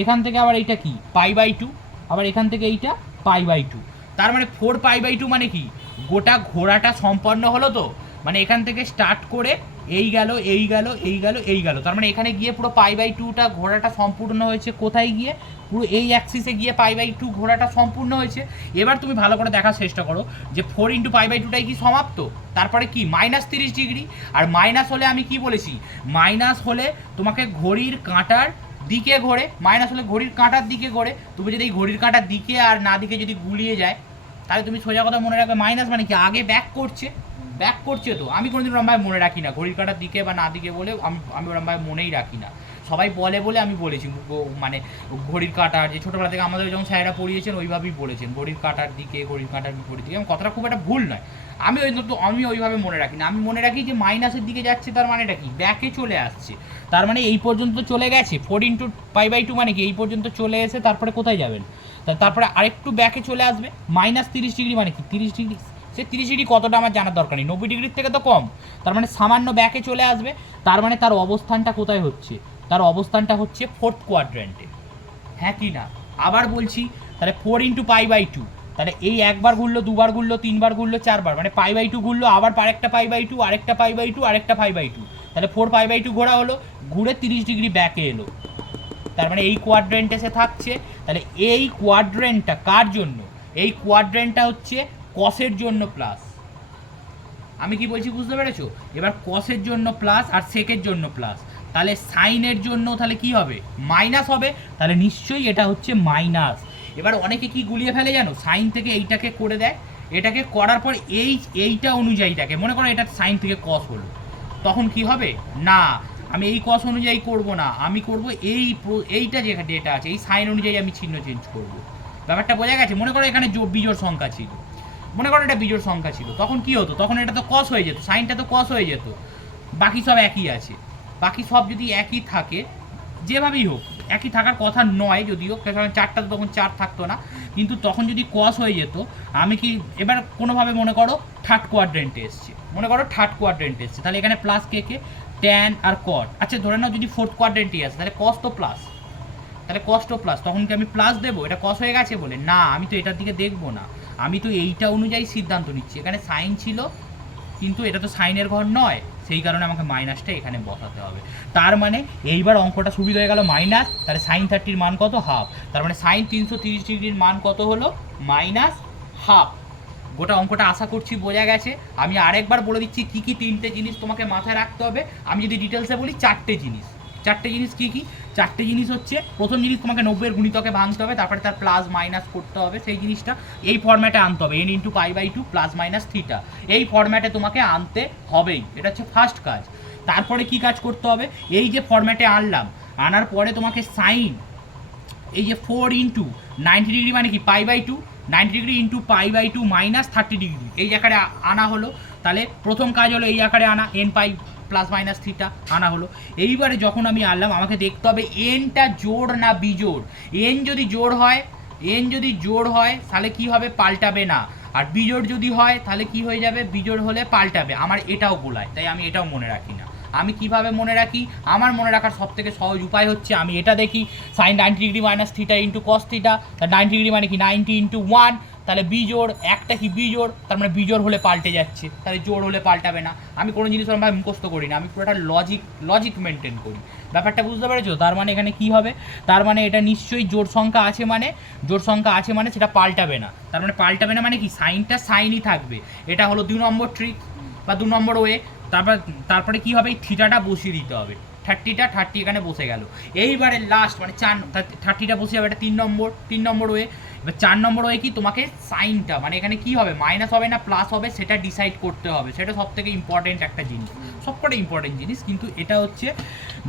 এখান থেকে আবার এইটা কি π/2, আবার এখান থেকে এইটা π/2, তার মানে 4π/2 মানে কি, গোটা ঘোড়াটা সম্পন্ন হলো। তো মানে এখান থেকে স্টার্ট করে এই গেল, তার মানে এখানে গিয়ে পুরো π/2টা ঘোড়াটা সম্পূর্ণ হয়েছে। কোথায় গিয়ে, পুরো এই অ্যাক্সিসে গিয়ে π/2 ঘোড়াটা সম্পূর্ণ হয়েছে। এবার তুমি ভালো করে দেখার চেষ্টা করো যে 4 ইন্টু π/2টাই কি সমাপ্ত, তারপরে কি -30 ডিগ্রি। আর মাইনাস হলে আমি কি বলেছি, মাইনাস হলে তোমাকে ঘড়ির কাঁটার দিকে ঘোরে, মাইনাস হলে ঘড়ির কাঁটার দিকে ঘোরে। তুমি যদি এই ঘড়ির কাঁটার দিকে আর না দিকে যদি গুলিয়ে যায়, তাহলে তুমি সোজা কথা মনে রাখবে মাইনাস মানে কি আগে ব্যাক করছে, ব্যাক করছে। তো আমি কোনোদিন ওরমভাবে মনে রাখি না ঘড়ির কাঁটার দিকে বা না দিকে বলে, আমি ওরমভাবে মনেই রাখি না। সবাই বলে বলে আমি বলেছি, মানে ঘড়ির কাঁটার যে ছোটোবেলা থেকে আমাদের যখন স্যারেরা পড়িয়েছেন ওইভাবেই বলেছেন ঘড়ির কাঁটার দিকে, ঘড়ির কাঁটার বিপরীত দিকে। আমার কথাটা খুব একটা ভুল নয়, আমি ওইভাবে মনে রাখি না। আমি মনে রাখি যে মাইনাসের দিকে যাচ্ছে, তার মানেটা কি ব্যাকে চলে আসছে, তার মানে এই পর্যন্ত চলে গেছে। 4 × π/2 মানে কি এই পর্যন্ত চলে এসে তারপরে কোথায় যাবেন, তারপরে আরেকটু ব্যাকে চলে আসবে। -30 ডিগ্রি মানে কি 30 ডিগ্রি, সে 30 ডিগ্রি কতটা আমার জানার দরকার নেই, 90 ডিগ্রির থেকে তো কম, তার মানে সামান্য ব্যাকে চলে আসবে। তার মানে তার অবস্থানটা কোথায় হচ্ছে, তার অবস্থানটা হচ্ছে 4th কোয়াড্র্যান্টে, হ্যাঁ কি না? আবার বলছি, তাহলে 4 × π/2, তাহলে এই একবার ঘুরলো, দুবার ঘুরলো, তিনবার ঘুরলো, চারবার, মানে π/2 ঘুরলো, আবার আরেকটা π/2, আরেকটা π/2, আরেকটা π/2, তাহলে 4 π/2 ঘোরা হলো, ঘুরে 30 ডিগ্রি ব্যাকে এলো, তার মানে এই কোয়াড্রেন্টে সে থাকছে। তাহলে এই কোয়াড্রেন্টটা কার জন্য, এই কোয়াড্রেন্টটা হচ্ছে কসের জন্য প্লাস। আমি কি বলছি বুঝতে পেরেছো? এবার কসের জন্য প্লাস আর সেকের জন্য প্লাস, তাহলে সাইনের জন্য তাহলে কি হবে, মাইনাস হবে। তাহলে নিশ্চয়ই এটা হচ্ছে মাইনাস। এবার অনেকে কি গুলিয়ে ফেলে জানো, সাইন থেকে এইটাকে করে দেয়, এটাকে করার পর এইটা অনুযায়ীটাকে মনে করো এটা সাইন থেকে কস হলো, তখন কি হবে না, আমি এই কস অনুযায়ী করব না, আমি করব এইটা যে ডেটা আছে এই সাইন অনুযায়ী আমি চিহ্ন চেঞ্জ করব। ব্যাপারটা বোঝা গেছে? মনে করো এখানে বিজোড় সংখ্যা ছিল, মনে করো এটা বিজোড় সংখ্যা ছিল, তখন কি হতো, তখন এটা তো কস হয়ে যেত, সাইনটা তো কস হয়ে যেত। বাকি সব একই আছে, বাকি সব যদি একই থাকে, যেভাবেই হোক একই থাকার কথা নয় যদিও, কারণ 4টা তো তখন 4 থাকতো না, কিন্তু তখন যদি কস হয়ে যেত, আমি কি এবার কোনোভাবে মনে করো থার্ড কোয়াড্রেন্টে এসছে, মনে করো থার্ড কোয়াড্রেন্টে এসছে, তাহলে এখানে প্লাস কে ট্যান আর কট। আচ্ছা ধরে নাও যদি 4th কোয়াড্রেন্টে আসে, তাহলে কস তো প্লাস, তাহলে কস তো প্লাস, তখন কি আমি প্লাস দেবো এটা কস হয়ে গেছে বলে? না, আমি তো এটার দিকে দেখবো না, আমি তো এইটা অনুযায়ী সিদ্ধান্ত নিচ্ছি। এখানে সাইন ছিল কিন্তু এটা তো সাইনের ঘর নয়, সেই কারণে আমাকে মাইনাসটা এখানে বসাতে হবে। তার মানে এইবার অঙ্কটা সুবিধা হয়ে গেল মাইনাস, তাহলে সাইন 30-র মান কত, হাফ। তার মানে সাইন 330 ডিগ্রির মান কত হলো, -হাফ। গোটা অঙ্কটা আশা করছি বোঝা গেছে। আমি আরেকবার বলে দিচ্ছি কি কি 3টে জিনিস তোমাকে মাথায় রাখতে হবে। আমি যদি ডিটেলসে বলি 4টে জিনিস, 4টে জিনিস কি কি? 4টে জিনিস হচ্ছে, প্রথম জিনিস তোমাকে 90-এর গুণিতকে ভাঙতে হবে, তারপরে তার প্লাস মাইনাস করতে হবে, সেই জিনিসটা এই ফরম্যাটে আনতে হবে, n × π/2 +- θ, এই ফরম্যাটে তোমাকে আনতে হবেই, এটা হচ্ছে ফার্স্ট কাজ। তারপরে কি কাজ করতে হবে, এই যে ফরম্যাটে আনলাম, আনার পরে তোমাকে সাইন, এই যে 4 × 90 ডিগ্রি মানে কি π/2, 90 ডিগ্রি × π/2 -30 ডিগ্রি এই আকারে আনা হলো। তাহলে প্রথম কাজ হলো এই আকারে আনা, n π +- θ আনা হলো। এইবারে যখন আমি আনলাম, আমাকে দেখতে হবে এনটা জোড় না বিজোড়। এন যদি জোড় হয় তাহলে কি হবে, পাল্টাবে না, আর বিজোড় যদি হয় তাহলে কি হয়ে যাবে, বিজোড় হলে পাল্টাবে। আমার এটাও গোলায়, তাই আমি এটাও মনে রাখি না। আমি কিভাবে মনে রাখি, আমার মনে রাখার সব থেকে সহজ উপায় হচ্ছে আমি এটা দেখি, সাইন 90 ডিগ্রি - θ × cos θ, তাহলে 90 ডিগ্রি মানে কি 90 × 1, তাহলে বিজোড়, একটা কি বিজোড়, তার মানে বিজোড় হলে পাল্টে যাচ্ছে, তাহলে জোড় হলে পাল্টাবে না। আমি কোনো জিনিস ওরকমভাবে মুখস্থ করি না, আমি পুরোটা লজিক মেনটেন করি। ব্যাপারটা বুঝতে পেরেছো? তার মানে এখানে কি হবে, তার মানে এটা নিশ্চয়ই জোড় সংখ্যা আছে, মানে সেটা পাল্টাবে না। তার মানে পাল্টাবে না মানে কি, সাইনটা সাইনই থাকবে। এটা হলো 2 নম্বর ট্রিক বা 2 নম্বর ওয়ে। তারপরে কি হবে, এই থিটাটা বসিয়ে দিতে হবে, 30 এখানে বসে গেল। এইবারে লাস্ট মানে 30টা বসে যাবে, এটা 3 নম্বর ওয়ে। এবার 4 নম্বর ওয়ে কি, তোমাকে সাইনটা মানে এখানে কি হবে, মাইনাস হবে না প্লাস হবে সেটা ডিসাইড করতে হবে। সেটা সব থেকে ইম্পর্টেন্ট একটা জিনিস, সবকটা ইম্পর্টেন্ট জিনিস, কিন্তু এটা হচ্ছে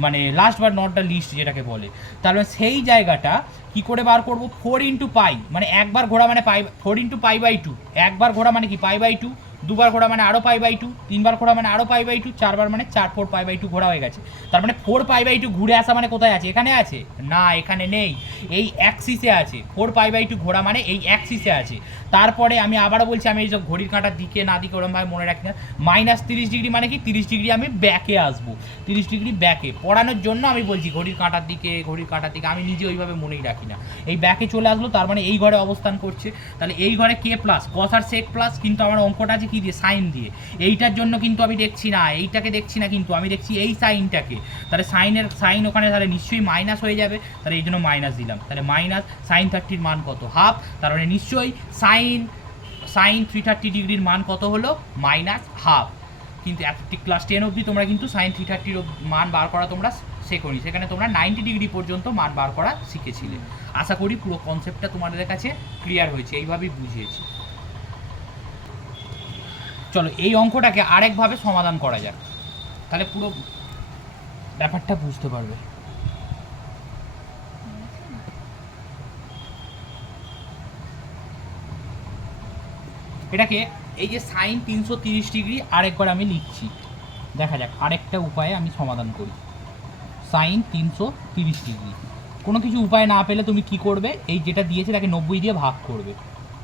মানে last but not the least যেটাকে বলে। তাহলে সেই জায়গাটা কি করে বার করব, 4 × π মানে একবার ঘোরা মানে 4 × π/2, একবার ঘোরা মানে কি π/2, দুবার ঘোরা মানে আরও π/2, তিনবার ঘোরা মানে আরও π/2, চারবার মানে 4 π/2 ঘোরা হয়ে গেছে। তার মানে 4 π/2 ঘুরে আসা মানে কোথায় আছে, এখানে আছে না, এখানে নেই, এই অ্যাক্সিসে আছে। 4 π/2 ঘোরা মানে এই অ্যাক্সিসে আছে। তারপরে আমি আবারও বলছি, আমি এই যে ঘড়ির কাঁটার দিকে না দিকে ওরমভাবে মনে রাখি না। -30 ডিগ্রি মানে কি 30 ডিগ্রি আমি ব্যাকে আসবো, 30 ডিগ্রি ব্যাকে পড়ানোর জন্য আমি বলছি ঘড়ির কাঁটার দিকে, আমি নিজে ওইভাবে মনেই রাখি না। এই ব্যাকে চলে আসলো, তার মানে এই ঘরে অবস্থান করছে, তাহলে এই ঘরে কে প্লাস, কস আর সেক প্লাস, কিন্তু আমার অঙ্কটা আছে কি দিয়ে, সাইন দিয়ে। এইটার জন্য কিন্তু আমি দেখছি না, এইটাকে দেখছি না, কিন্তু আমি দেখছি এই সাইনটাকে। তাহলে সাইন ওখানে তাহলে নিশ্চয়ই মাইনাস হয়ে যাবে, তাহলে এই জন্য মাইনাস দিলাম। তাহলে মাইনাস সাইন 30-র মান কত, হাফ। তার মানে নিশ্চয়ই সাইন 330 ডিগ্রির মান কত হলো, -হাফ। কিন্তু ক্লাস 10 অবধি তোমরা কিন্তু সাইন 330-র মান বার করা তোমরা সেকনি, সেখানে তোমরা 90 ডিগ্রি পর্যন্ত মান বার করা শিখেছিলে। আশা করি পুরো কনসেপ্টটা তোমাদের কাছে ক্লিয়ার হয়েছে, এইভাবেই বুঝিয়েছি। চলো এই অঙ্কটাকে আরেকভাবে সমাধান করা যাক, তাহলে পুরো ব্যাপারটা বুঝতে পারবে। এটাকে এই যে সাইন 330 ডিগ্রি আরেকবার আমি লিখছি, দেখা যাক আরেকটা উপায়ে আমি সমাধান করি। সাইন 330 ডিগ্রি, কোনো কিছু উপায় না পেলে তুমি কি করবে, এই যেটা দিয়েছে তাকে 90 দিয়ে ভাগ করবে।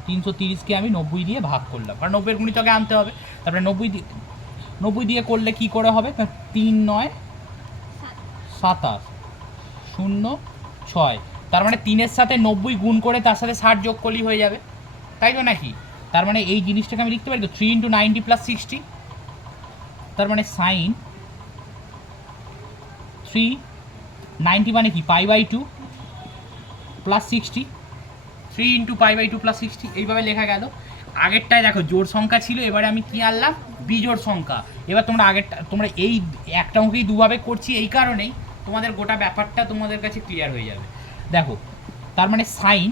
330কে আমি 90 দিয়ে ভাগ করলাম, কারণ 90-এর গুণিতকে আনতে হবে। তারপরে 90 দিয়ে করলে কি করে হবে, 3 9 27 0 6, তার মানে 3-এর সাথে 90 গুণ করে তার সাথে 60 যোগ করলেই হয়ে যাবে, তাই তো নাকি? তার মানে এই জিনিসটাকে আমি লিখতে পারি তো 3 × 90 + 60, তার মানে সাইন 390 মানে কি π/2 + 60, 3 × π/2 + 60, এইভাবে লেখা গেল। আগেরটায় দেখো জোড় সংখ্যা ছিল, এবারে আমি কি আনলাম, বিজোড় সংখ্যা। এবার তোমরা এই একটা অঙ্কেই দুভাবে করছি, এই কারণেই তোমাদের গোটা ব্যাপারটা তোমাদের কাছে ক্লিয়ার হয়ে যাবে। দেখো তার মানে সাইন,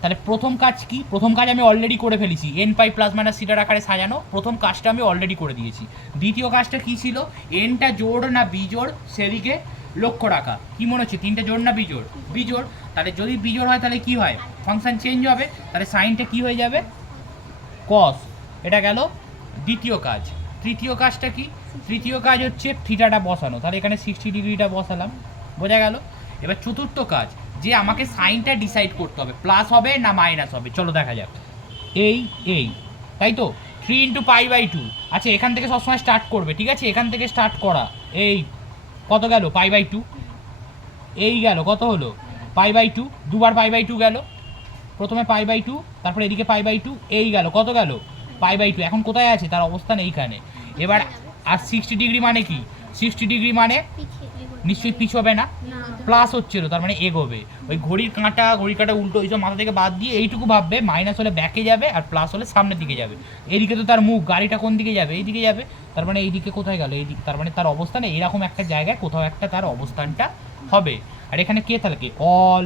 তাহলে প্রথম কাজ কি, প্রথম কাজ আমি অলরেডি করে ফেলেছি, nπ ± θ আকারে সাজানো, প্রথম কাজটা আমি অলরেডি করে দিয়েছি। দ্বিতীয় কাজটা কি ছিল, এনটা জোড় না বিজোড় সেদিকে লক্ষ্য রাখা। কি মনে হচ্ছে, 3টে জোড় না বিজোড়? বিজোড়। তাহলে যদি বিজোড় হয় তাহলে কি হয়, ফাংশন চেঞ্জ হবে, তাহলে সাইনটা কি হয়ে যাবে, কস। এটা গেল দ্বিতীয় কাজ। তৃতীয় কাজটা কি, তৃতীয় কাজ হচ্ছে থিটাটা বসানো, তাহলে এখানে 60 ডিগ্রিটা বসালাম, বোঝা গেল। এবার চতুর্থ কাজ, যে আমাকে সাইনটা ডিসাইড করতে হবে, প্লাস হবে না মাইনাস হবে, চলো দেখা যাক। এই তাই তো 3 × π/2, আচ্ছা এখান থেকে সবসময় স্টার্ট করবে, ঠিক আছে, এখান থেকে স্টার্ট করা। এই কত গেল π/2, এই গেল কত হলো π/2, দুবার π/2 গেল, প্রথমে π/2, তারপরে এদিকে π/2, এই গেল কত গেল π/2, এখন কোথায় আছে, তার অবস্থান এইখানে। এবার আর 60 ডিগ্রি মানে কি, 60 ডিগ্রি মানে নিশ্চয়ই পিছবে না, প্লাস হচ্ছিল, তার মানে এগোবে। ওই ঘড়ির কাঁটা উল্টো এইসব মাথা থেকে বাদ দিয়ে এইটুকু ভাববে, মাইনাস হলে ব্যাকে যাবে আর প্লাস হলে সামনের দিকে যাবে। এইদিকে তো তার মুখ, গাড়িটা কোন দিকে যাবে, এইদিকে যাবে, তার মানে এইদিকে কোথায় গেল, এইদিকে, তার মানে তার অবস্থান এইরকম একটা জায়গায় কোথাও একটা তার অবস্থানটা হবে। আর এখানে কে থাকে, অল,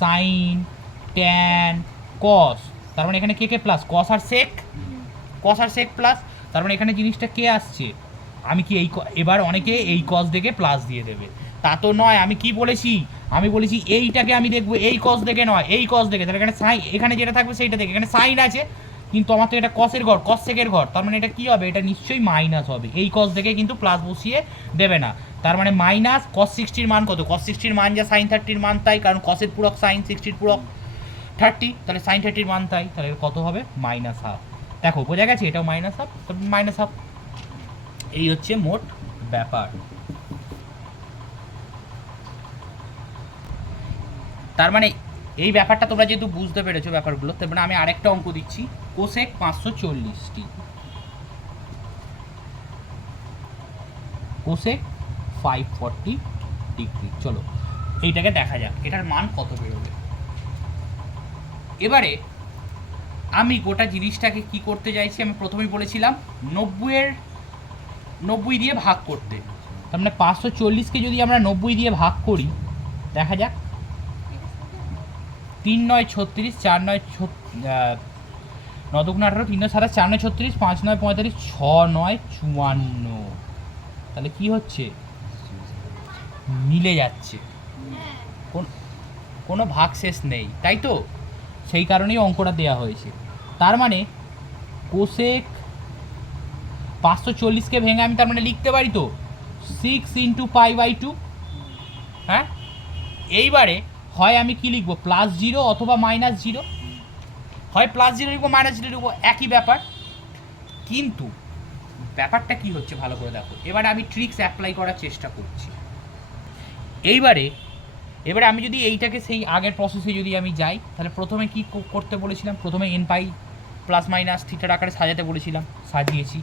সাইন, ট্যান, কস, তার মানে এখানে কে কে প্লাস, কস আর সেক প্লাস, তার মানে এখানে জিনিসটা কে আসছে, আমি কি এই, এবার অনেকে এই কস দেখে প্লাস দিয়ে দেবে, তা তো নয়। আমি কি বলেছি, আমি বলেছি এইটাকে আমি দেখবো এই কস দেখে নয়, এই কস দেখে, তাহলে এখানে সাইন, এখানে যেটা থাকবে সেইটা দেখে, এখানে সাইন আছে কিন্তু আমার তো এটা কসের ঘর, কস সেকের ঘর, তার মানে এটা কি হবে, এটা নিশ্চয়ই মাইনাস হবে, এই কস দেখে কিন্তু প্লাস বসিয়ে দেবে না। তার মানে মাইনাস কস 60-র মান কত, কস 60-র মান যা সাইন 30-র মান তাই, কারণ কসের পূরক সাইন, 60-র পূরক 30, তাহলে সাইন 30-র মান তাই, তাহলে কত হবে -1/2। দেখো বোঝা গেছে, এটাও -1/2, তবে -1/2। এই হচ্ছে মোট ব্যাপার। তার মানে এই ব্যাপারটা তোমরা যেহেতু বুঝতে পেরেছো ব্যাপারগুলো, তার মানে আমি আরেকটা অঙ্ক দিচ্ছি, কোসেক 540, কোসেক 540 ডিগ্রি। চলো এইটাকে দেখা যাক এটার মান কত বেরোবে। এবারে আমি গোটা জিনিসটাকে কি করতে চাইছি, আমি প্রথমেই বলেছিলাম 90 দিয়ে ভাগ করতে, তার মানে 540কে যদি আমরা 90 দিয়ে ভাগ করি, দেখা যাক 3 9 36, 4 9 9 2 18, 3 9 27, 4 9 36, 5 9 45, 6 9 54, তাহলে কি হচ্ছে, মিলে যাচ্ছে, কোনো ভাগশেষ নেই, তাই তো, সেই কারণেই অঙ্কটা দেওয়া হয়েছে। তার মানে কোসেক 540কে ভেঙে আমি তার মানে লিখতে পারি তো 6 × π/2, হ্যাঁ। এইবারে হয় আমি কি লিখবো, +0 অথবা -0, হয় +0 লিখবো -0 লিখবো, একই ব্যাপার। কিন্তু ব্যাপারটা কি হচ্ছে ভালো করে দেখো, এবারে আমি ট্রিক্স অ্যাপ্লাই করার চেষ্টা করছি। এইবারে আমি যদি এইটাকে সেই আগের প্রসেসে যদি আমি যাই, তাহলে প্রথমে কি করতে বলেছিলাম, প্রথমে nπ ± θ আকারে সাজাতে বলেছিলাম, সাজিয়েছি।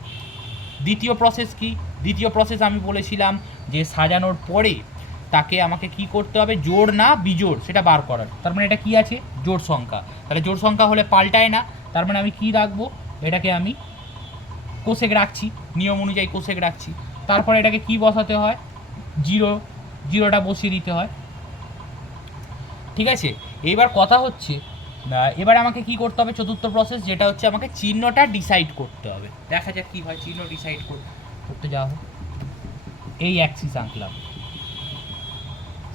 দ্বিতীয় প্রসেস কি, দ্বিতীয় প্রসেস আমি বলেছিলাম যে সাজানোর পরে তাকে আমাকে কি করতে হবে, জোড় না বিজোড় সেটা বার করার, তার মানে এটা কি আছে, জোড় সংখ্যা, তাহলে জোড় সংখ্যা হলে পাল্টায় না, তার মানে আমি কি রাখবো, এটাকে আমি কোসেক রাখছি, নিয়ম অনুযায়ী কোসেক রাখছি। তারপরে এটাকে কি বসাতে হয়, জিরোটা বসিয়ে দিতে হয়। ঠিক আছে, এবার কথা হচ্ছে এবার আমাকে কি করতে হবে, চতুর্থ প্রসেস, যেটা হচ্ছে আমাকে চিহ্নটা ডিসাইড করতে হবে। দেখা যাক কি হয়, চিহ্ন ডিসাইড করতে যাওয়া হোক। এই অ্যাক্সিস আঁকলাম,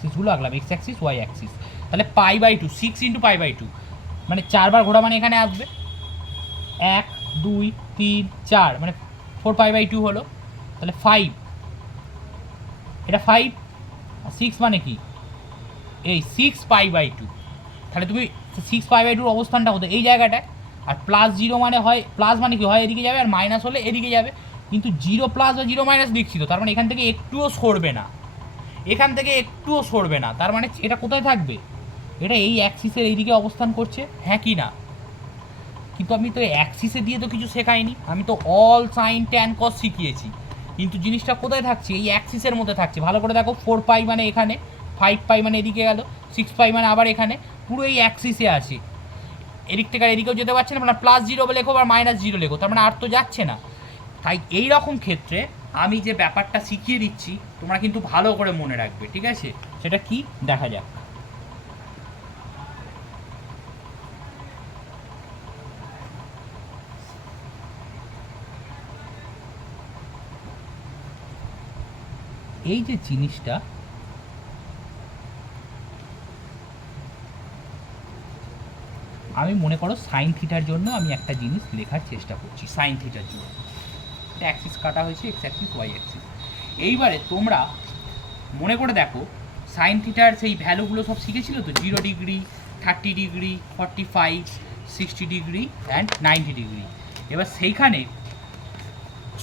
সিসগুলো আঁকলাম, এক্স অ্যাক্সিস ওয়াই অ্যাক্সিস। তাহলে π/2, 6 × π/2, মানে 4বার ঘোরা মানে এখানে আসবে 1 2 3 4, মানে 4 π/2 হলো। তাহলে 5, এটা 5 আর 6 মানে কি, এই 6 π/2। তাহলে তুমি 6 π/2 অবস্থানটা হতো এই জায়গাটায়। আর +0 মানে হয়, প্লাস মানে কি হয় এদিকে যাবে, আর মাইনাস হলে এদিকে যাবে। কিন্তু 0 প্লাস বা 0 মাইনাস লিখছি তো, তার মানে এখান থেকে একটুও সরবে না, এখান থেকে একটুও সরবে না। তার মানে এটা কোথায় থাকবে, এটা এই অ্যাক্সিসের এইদিকে অবস্থান করছে, হ্যাঁ কি না? কিন্তু আমি তো অ্যাক্সিসে দিয়ে তো কিছু শেখাইনি, আমি তো অল সাইন ট্যান কস শিখিয়েছি। কিন্তু জিনিসটা কোথায় থাকছে, এই অ্যাক্সিসের মধ্যে থাকছে। ভালো করে দেখো, 4 π মানে এখানে, 5 π মানে এদিকে গেল, 6 π মানে আবার এখানে, পুরো এই অ্যাক্সিসে আছে। এদিক থেকে আর এদিকেও যেতে পারছে না, মানে +0 লেখো বা -0 লেখো, তার মানে আর তো যাচ্ছে না। তাই এই রকম ক্ষেত্রে আমি যে ব্যাপারটা শিখিয়ে দিচ্ছি তোমরা কিন্তু ভালো করে মনে রাখবে, ঠিক আছে? সেটা কি দেখা যাক। এই যে জিনিসটা, আমি মনে করো সাইন থিটার জন্য আমি একটা জিনিস লেখার চেষ্টা করছি, সাইন থিটার জন্য এটা অ্যাক্সিস কাটা হয়েছে, এক্স অ্যাক্সিস ওয়াই অ্যাক্সিস। এইবারে তোমরা মনে করে দেখো, সাইন থিটার সেই ভ্যালুগুলো সব শিখেছিল তো, 0 degree, 30 degree, 45, 60 degree and 90 degree. এবার সেইখানে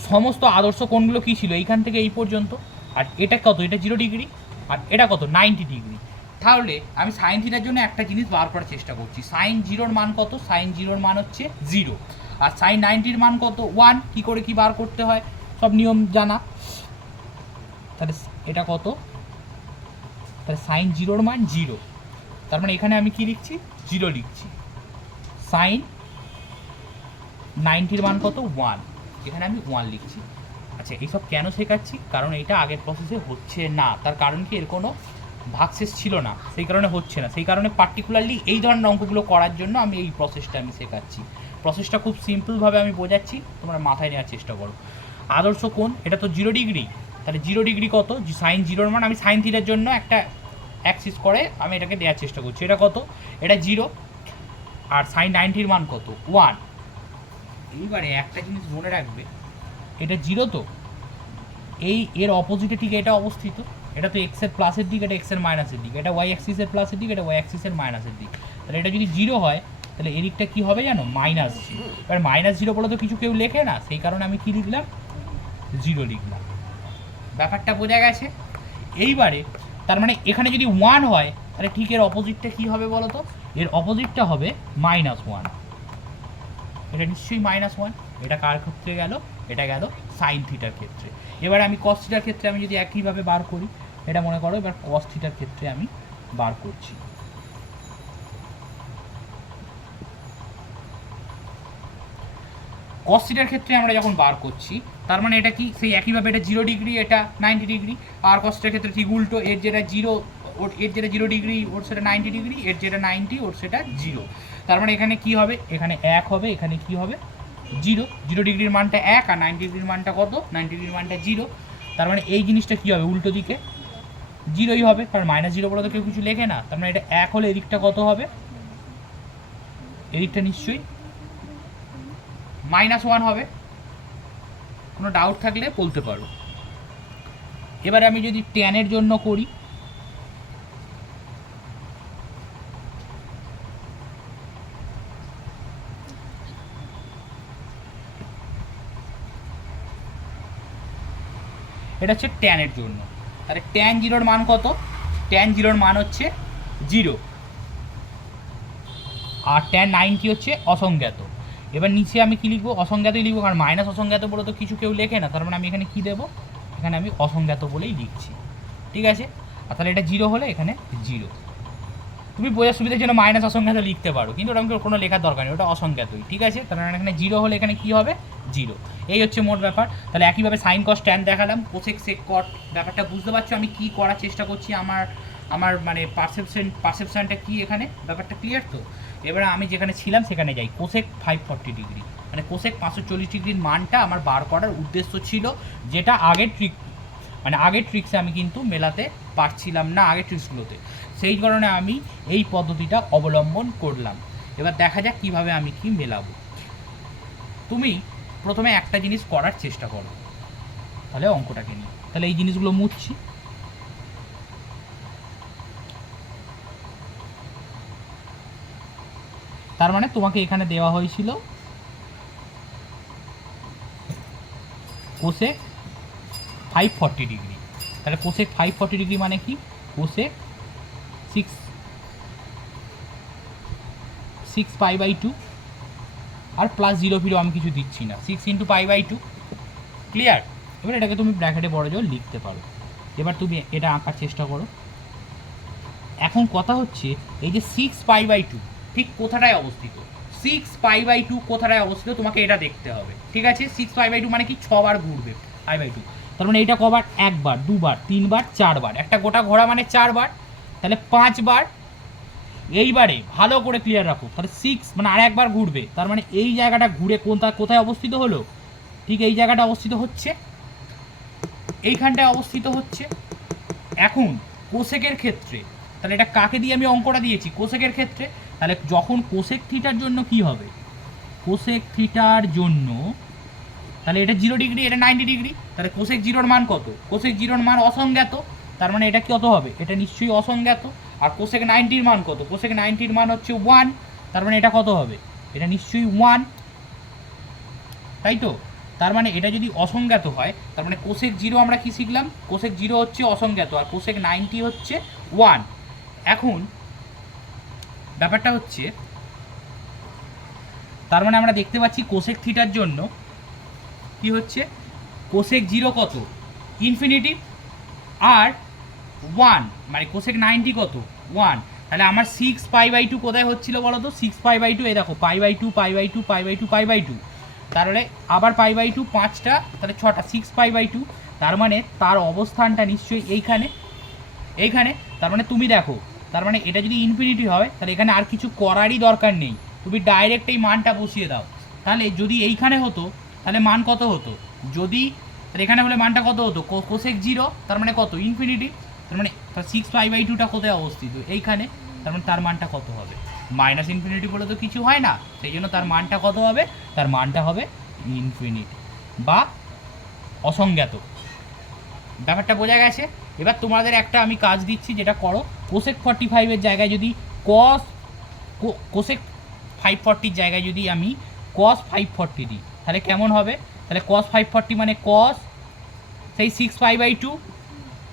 সমস্ত আদর্শ কোণগুলো কী ছিল, এইখান থেকে এই পর্যন্ত। আর এটা কত, এটা 0 ডিগ্রি, আর এটা কত, 90 ডিগ্রি। তাহলে আমি সাইন থিটার জন্য একটা জিনিস বার করার চেষ্টা করছি, সাইন 0-র মান কত, সাইন 0-র মান হচ্ছে 0, আর সাইন 90-র মান কত, 1। কী করে কি বার করতে হয় সব নিয়ম জানা। তাহলে এটা কত, তাহলে সাইন 0-র মান 0, তার মানে এখানে আমি কি লিখছি, 0 লিখছি। সাইন 90-র মান কত, 1, এখানে আমি 1 লিখছি। আচ্ছা, এইসব কেন শেখাচ্ছি, কারণ এটা আগের প্রসেসে হচ্ছে না। তার কারণ কি, এর কোনো ভাগশেষ ছিল না, সেই কারণে হচ্ছে না। সেই কারণে পার্টিকুলারলি এই ধরনের অঙ্কগুলো করার জন্য আমি এই প্রসেসটা আমি শেখাচ্ছি। প্রসেসটা খুব সিম্পলভাবে আমি বোঝাচ্ছি, তোমরা মাথায় নেওয়ার চেষ্টা করো। আদর্শ কোণ, এটা তো 0 ডিগ্রি, তাহলে 0 ডিগ্রি কত, সাইন 0-র মান আমি সাইন থিটার জন্য একটা অ্যাক্সিস করে আমি এটাকে দেওয়ার চেষ্টা করছি। এটা কত, এটা 0, আর সাইন 90-র মান কত, 1। এইবারে একটা জিনিস মনে রাখবে, এটা 0 তো, এর অপোজিটে ঠিক এটা অবস্থিত। এটা তো এক্সের প্লাসের দিক, এটা এক্সের মাইনাসের দিক, এটা ওয়াই অ্যাক্সিসের প্লাসের দিক, এটা ওয়াই অ্যাক্সিসের মাইনাসের দিক। তাহলে এটা যদি 0 হয়, তাহলে এদিকটা কী হবে জানো, -0। এবার -0 বলে তো কিছু কেউ লেখে না, সেই কারণে আমি কী লিখলাম, 0 লিখলাম। ব্যাপারটা বোঝা গেছে? এইবারে তার মানে এখানে যদি 1 হয়, তাহলে ঠিক এর অপোজিটটা কী হবে বলো তো, এর অপোজিটটা হবে -1। এটা নিশ্চয়ই -1। এটা কার ক্ষেত্রে গেল, এটা গেল সাইন থিটার ক্ষেত্রে। এবার আমি কস থিটার ক্ষেত্রে আমি যদি একইভাবে বার করি, এটা মনে করো এবার কস থিটার ক্ষেত্রে আমি বার করছি। কস থিটার ক্ষেত্রে আমরা যখন বার করছি, তার মানে এটা কি, সেই একইভাবে এটা 0 ডিগ্রি, এটা 90 ডিগ্রি। আর কস থিটার ক্ষেত্রে ঠিক উল্টো, এর যেটা 0, এর যেটা 0 ডিগ্রি ওর সেটা 90 ডিগ্রি, এর যেটা 90 ওর সেটা 0। তার মানে এখানে কি হবে, এখানে 1 হবে, এখানে কি হবে, 0। 0 ডিগ্রির মানটা 1, আর 90 ডিগ্রির মানটা কত, 90 ডিগ্রির মানটা 0। তার মানে এই জিনিসটা কী হবে, উল্টো দিকে 0ই হবে, কারণ -0 বলে তো কেউ কিছু লেখে না। তার মানে এটা 1 হলে এদিকটা কত হবে, এদিকটা নিশ্চয়ই -1 হবে। কোনো ডাউট থাকলে বলতে পারো। এবারে আমি যদি ট্যানের জন্য করি, এটা হচ্ছে ট্যানের জন্য। তাহলে ট্যান 0-র মান কত, ট্যান 0-র মান হচ্ছে 0, আর ট্যান 90 হচ্ছে অসংজ্ঞাত। এবার নিচে আমি কী লিখবো, অসংজ্ঞাতই লিখবো, কারণ মাইনাস অসংজ্ঞাত বলে তো কিছু কেউ লেখে না। তার মানে আমি এখানে কী দেবো, এখানে আমি অসংজ্ঞাত বলেই লিখছি, ঠিক আছে? আর তাহলে এটা 0 হলে এখানে 0। তুমি বোঝার সুবিধার জন্য মাইনাস অসংজ্ঞাত লিখতে পারো, কিন্তু ওটা আমি কোনো লেখার দরকার নেই, ওটা অসংজ্ঞাতই, ঠিক আছে? তার মানে এখানে 0 হলে এখানে কী হবে, জিরো। এই হচ্ছে মোট ব্যাপার। তাহলে একইভাবে সাইন কস ট্যান দেখালাম, কোসেক সেক কট। ব্যাপারটা বুঝতে পারছো আমি কি করার চেষ্টা করছি, আমার আমার মানে পারসেপশনটা কি এখানে, ব্যাপারটা ক্লিয়ার তো? এবারে আমি যেখানে ছিলাম সেখানে যাই। কোসেক 540 ডিগ্রি মানে কোসেক 540 ডিগ্রির মানটা আমার বার করার উদ্দেশ্য ছিল, যেটা আগের ট্রিক মানে আগের ট্রিক্সে আমি কিন্তু মেলাতে পারছিলাম না, আগের ট্রিক্সগুলোতে। সেই কারণে আমি এই পদ্ধতিটা অবলম্বন করলাম। এবার দেখা যাক কীভাবে আমি কি মেলাবো। তুমি প্রথমে একটা জিনিস করার চেষ্টা করো, তাহলে অঙ্কটাকে নিয়ে, তাহলে এই জিনিসগুলো মুছছি। তার মানে তোমাকে এখানে দেওয়া হয়েছিল কোসেক 540 ডিগ্রি। তাহলে কোসেক 540 ডিগ্রি মানে কি? কোসেক 6 পাই বাই 2 আর প্লাস 0 আমি কিছু দিচ্ছি না, 6 ইন্টু পাই বাই 2। ক্লিয়ার? এবার এটাকে তুমি ব্র্যাকেটে বড় জোর লিখতে পারো। এবার তুমি এটা আঁকার চেষ্টা করো। এখন কথা হচ্ছে এই যে 6 পাই বাই 2 ঠিক কোথাটায় অবস্থিত? 6 পাই বাই 2 কোথাটায় অবস্থিত তোমাকে এটা দেখতে হবে, ঠিক আছে? 6 পাই বাই 2 মানে কি? 6 বার ঘুরবে পাই বাই 2। তার মানে এটা কবার? একবার, দুবার, তিনবার, চারবার। একটা গোটা ঘোড়া মানে 4 বার, তাহলে 5 বার। এইবারে ভালো করে ক্লিয়ার রাখো, তাহলে 6 মানে আর একবার ঘুরবে, তার মানে এই জায়গাটা ঘুরে কোথায় অবস্থিত হলো? ঠিক এই জায়গাটা অবস্থিত হচ্ছে, এইখানটায় অবস্থিত হচ্ছে। এখন কোসেকের ক্ষেত্রে তাহলে এটা কাকে দিয়ে আমি অঙ্কটা দিয়েছি? কোসেকের ক্ষেত্রে। তাহলে যখন কোসেক থিটার জন্য কি হবে? কোসেক থিটার জন্য তাহলে এটা 0 ডিগ্রি, এটা 90 ডিগ্রি। তাহলে কোসেক জিরোর মান কত? কোসেক জিরোর মান অসংজ্ঞাত, তার মানে এটা কত হবে? এটা নিশ্চয়ই অসংজ্ঞাত। আর কোসেক 90-র মান কত? কোসেক 90-র মান হচ্ছে 1, তার মানে এটা কত হবে? এটা নিশ্চয়ই 1, তাই তো? তার মানে এটা যদি অসংজ্ঞাত হয়, তার মানে কোসেক 0 আমরা কি শিখলাম? কোসেক 0 হচ্ছে অসংজ্ঞাত আর কোসেক 90 হচ্ছে 1। এখন ব্যাপারটা হচ্ছে, তার মানে আমরা দেখতে পাচ্ছি কোসেক থিটার জন্য কি হচ্ছে? কোসেক 0 কত? ইনফিনিটি, আর 1 মানে কোসেক 90 কত? 1। তাহলে আমার 6 পাই বাই 2 কোথায় হচ্ছিল বলো তো? 6 পাই বাই 2, এই দেখো pi by 2 pi by 2 pi by 2 pi by 2, তাহলে আবার পাই বাই 2 5টা, তাহলে 6টা, 6 পাই বাই 2। তার মানে তার অবস্থানটা নিশ্চয়ই এইখানে। তার মানে তুমি দেখো, তার মানে এটা যদি ইনফিনিটি হয় তাহলে এখানে আর কিছু করারই দরকার নেই, তুমি ডাইরেক্ট এই মানটা বসিয়ে দাও। তাহলে যদি এইখানে হতো তাহলে মান কত হতো? যদি তাহলে এখানে হলে মানটা কত হতো? কোসেক 0, তার মানে কত? ইনফিনিটি। তার মানে 6 পাই বাই 2টা কোথায় অবস্থিত? এইখানে। তার মানে তার মানটা কত হবে? মাইনাস ইনফিনিটি বলে তো কিছু হয় না, সেই জন্য তার মানটা কত হবে? তার মানটা হবে ইনফিনিটি বা অসংজ্ঞাত। ব্যাপারটা বোঝা গেছে? এবার তোমাদের একটা আমি কাজ দিচ্ছি, যেটা করো, কোসেক 45-এর জায়গায় যদি কোসেক 540-র জায়গায় যদি আমি কস 540 দিই তাহলে কেমন হবে? তাহলে কস 540 মানে কস সেই 6 pi by 2,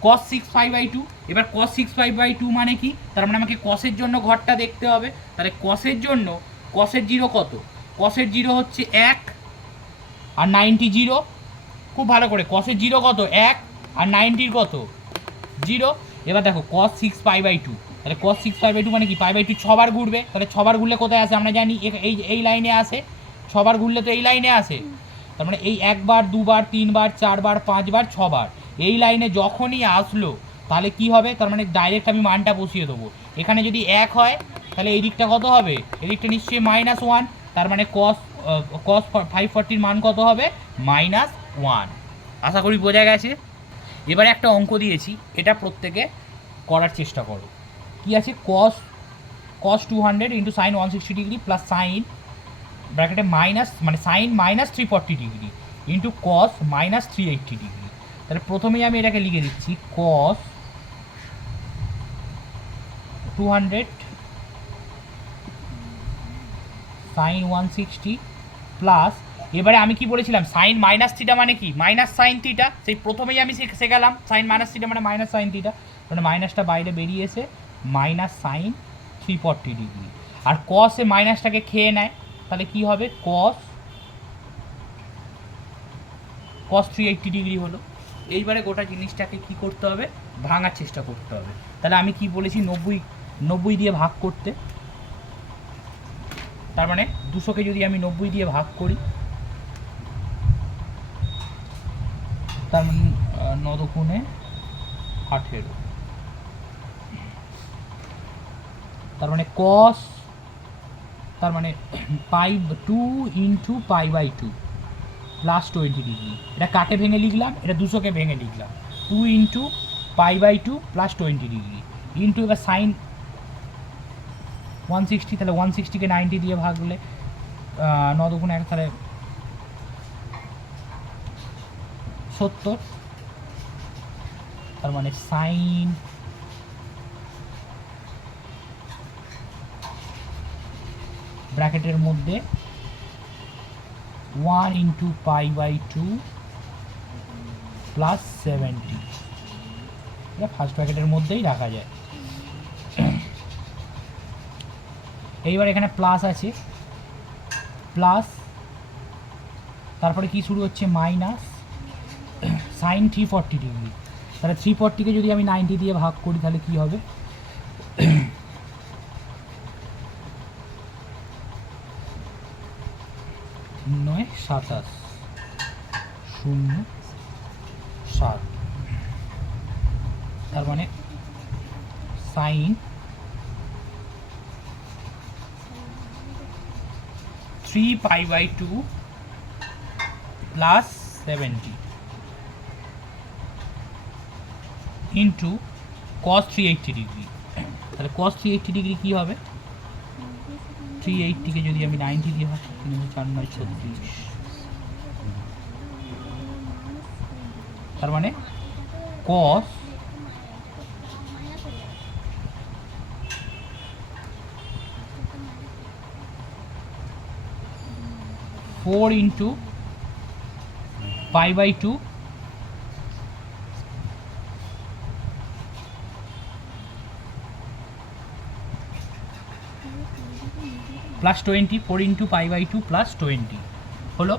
cos 6 pi by 2। এবার কস 6 পাই বাই 2 মানে কি? তার মানে আমাকে কসের জন্য ঘরটা দেখতে হবে। তাহলে কসের জন্য কসের 0 কত? কসের 0 হচ্ছে 1 আর 90 0। খুব ভালো করে, কসের 0 কত? 1 আর 90-র কত? 0। এবার দেখো কস 6 পাই বাই 2, তাহলে কস 6 পাই বাই 2 মানে কি? পাই বাই 2 6 বার ঘুরবে, তাহলে 6 বার ঘুরলে কোথায় আসে আমরা জানি? এই লাইনে আসে। 6 বার ঘুরলে তো এই লাইনে আসে। তার মানে এই 1 বার, 2 বার, 3 বার, 4 বার, 5 বার, 6 বার এই লাইনে যখনই আসলো তাহলে কি হবে? তার মানে ডাইরেক্ট আমি মানটা বসিয়ে দেবো। এখানে যদি 1 হয় তাহলে এই দিকটা কত হবে? এই দিকটা নিশ্চয়ই -1, তার মানে কস 540-র মান কত হবে? -1। আশা করি বোঝা গেছে। এবারে একটা অঙ্ক দিয়েছি, এটা প্রত্যেকে করার চেষ্টা করো। কি আছে? Cos 200 into sine 160 degree plus sine ব্র্যাকেটে মাইনাস মানে sine -340 degree into cos -380 degree. তাহলে প্রথমেই আমি এটাকে লিখে দিচ্ছি, কস 200 সাইন 160 প্লাস, এবারে আমি কি বলেছিলাম? সাইন মাইনাস থিটা মানে কি? Minus sine theta. সেই প্রথমেই আমি শেখালাম সাইন মাইনাস থিটা মানে মাইনাস সাইন থিটা, মানে মাইনাসটা বাইরে বেরিয়ে এসে মাইনাস সাইন 340 ডিগ্রি। আর কসে মাইনাসটাকে খেয়ে নেয়, তাহলে কি হবে? কস 380 ডিগ্রি হলো। এইবারে গোটা জিনিসটাকে কি করতে হবে? ভাঙার চেষ্টা করতে হবে। তাহলে আমি কি বলেছি? 90 দিয়ে ভাগ করতে। তার মানে 200কে যদি আমি 90 দিয়ে ভাগ করি তার মানে 9 দুগুণে 18, তার মানে cos, তার মানে pi 2 into pi by 2 plus 20 degree. এটা কাকে ভেঙে লিখলাম, এটা 200কে ভেঙে লিখলাম, 2 into pi by 2 plus 20 degree into, এবার সাইন 160, তাহলে 160কে 90 দিয়ে ভাগলে 9 দুগুণে 1, তাহলে 70, তার মানে সাইন ব্র্যাকেটের মধ্যে 1 ইন্টু পাই বাই 2 প্লাস 70, এটা ফার্স্ট ব্র্যাকেটের মধ্যেই রাখা যায়। এইবার এখানে প্লাস আছে, প্লাস তারপরে কি শুরু হচ্ছে মাইনাস সাইন 340 ডিগ্রি, তাহলে 340কে যদি আমি 90 দিয়ে ভাগ করি তাহলে কি হবে, 9 27 0 7, তার মানে sine 3 pi by 2 plus 70 into cos 380 degree, তাহলে cos 380 ডিগ্রি কী হবে, 380কে যদি আমি 90 দিয়ে ভাগ, 3 4 9 36, তার মানে cos 4 into pi by 2 plus 20, 4 into pi by 2 plus 20 হলো।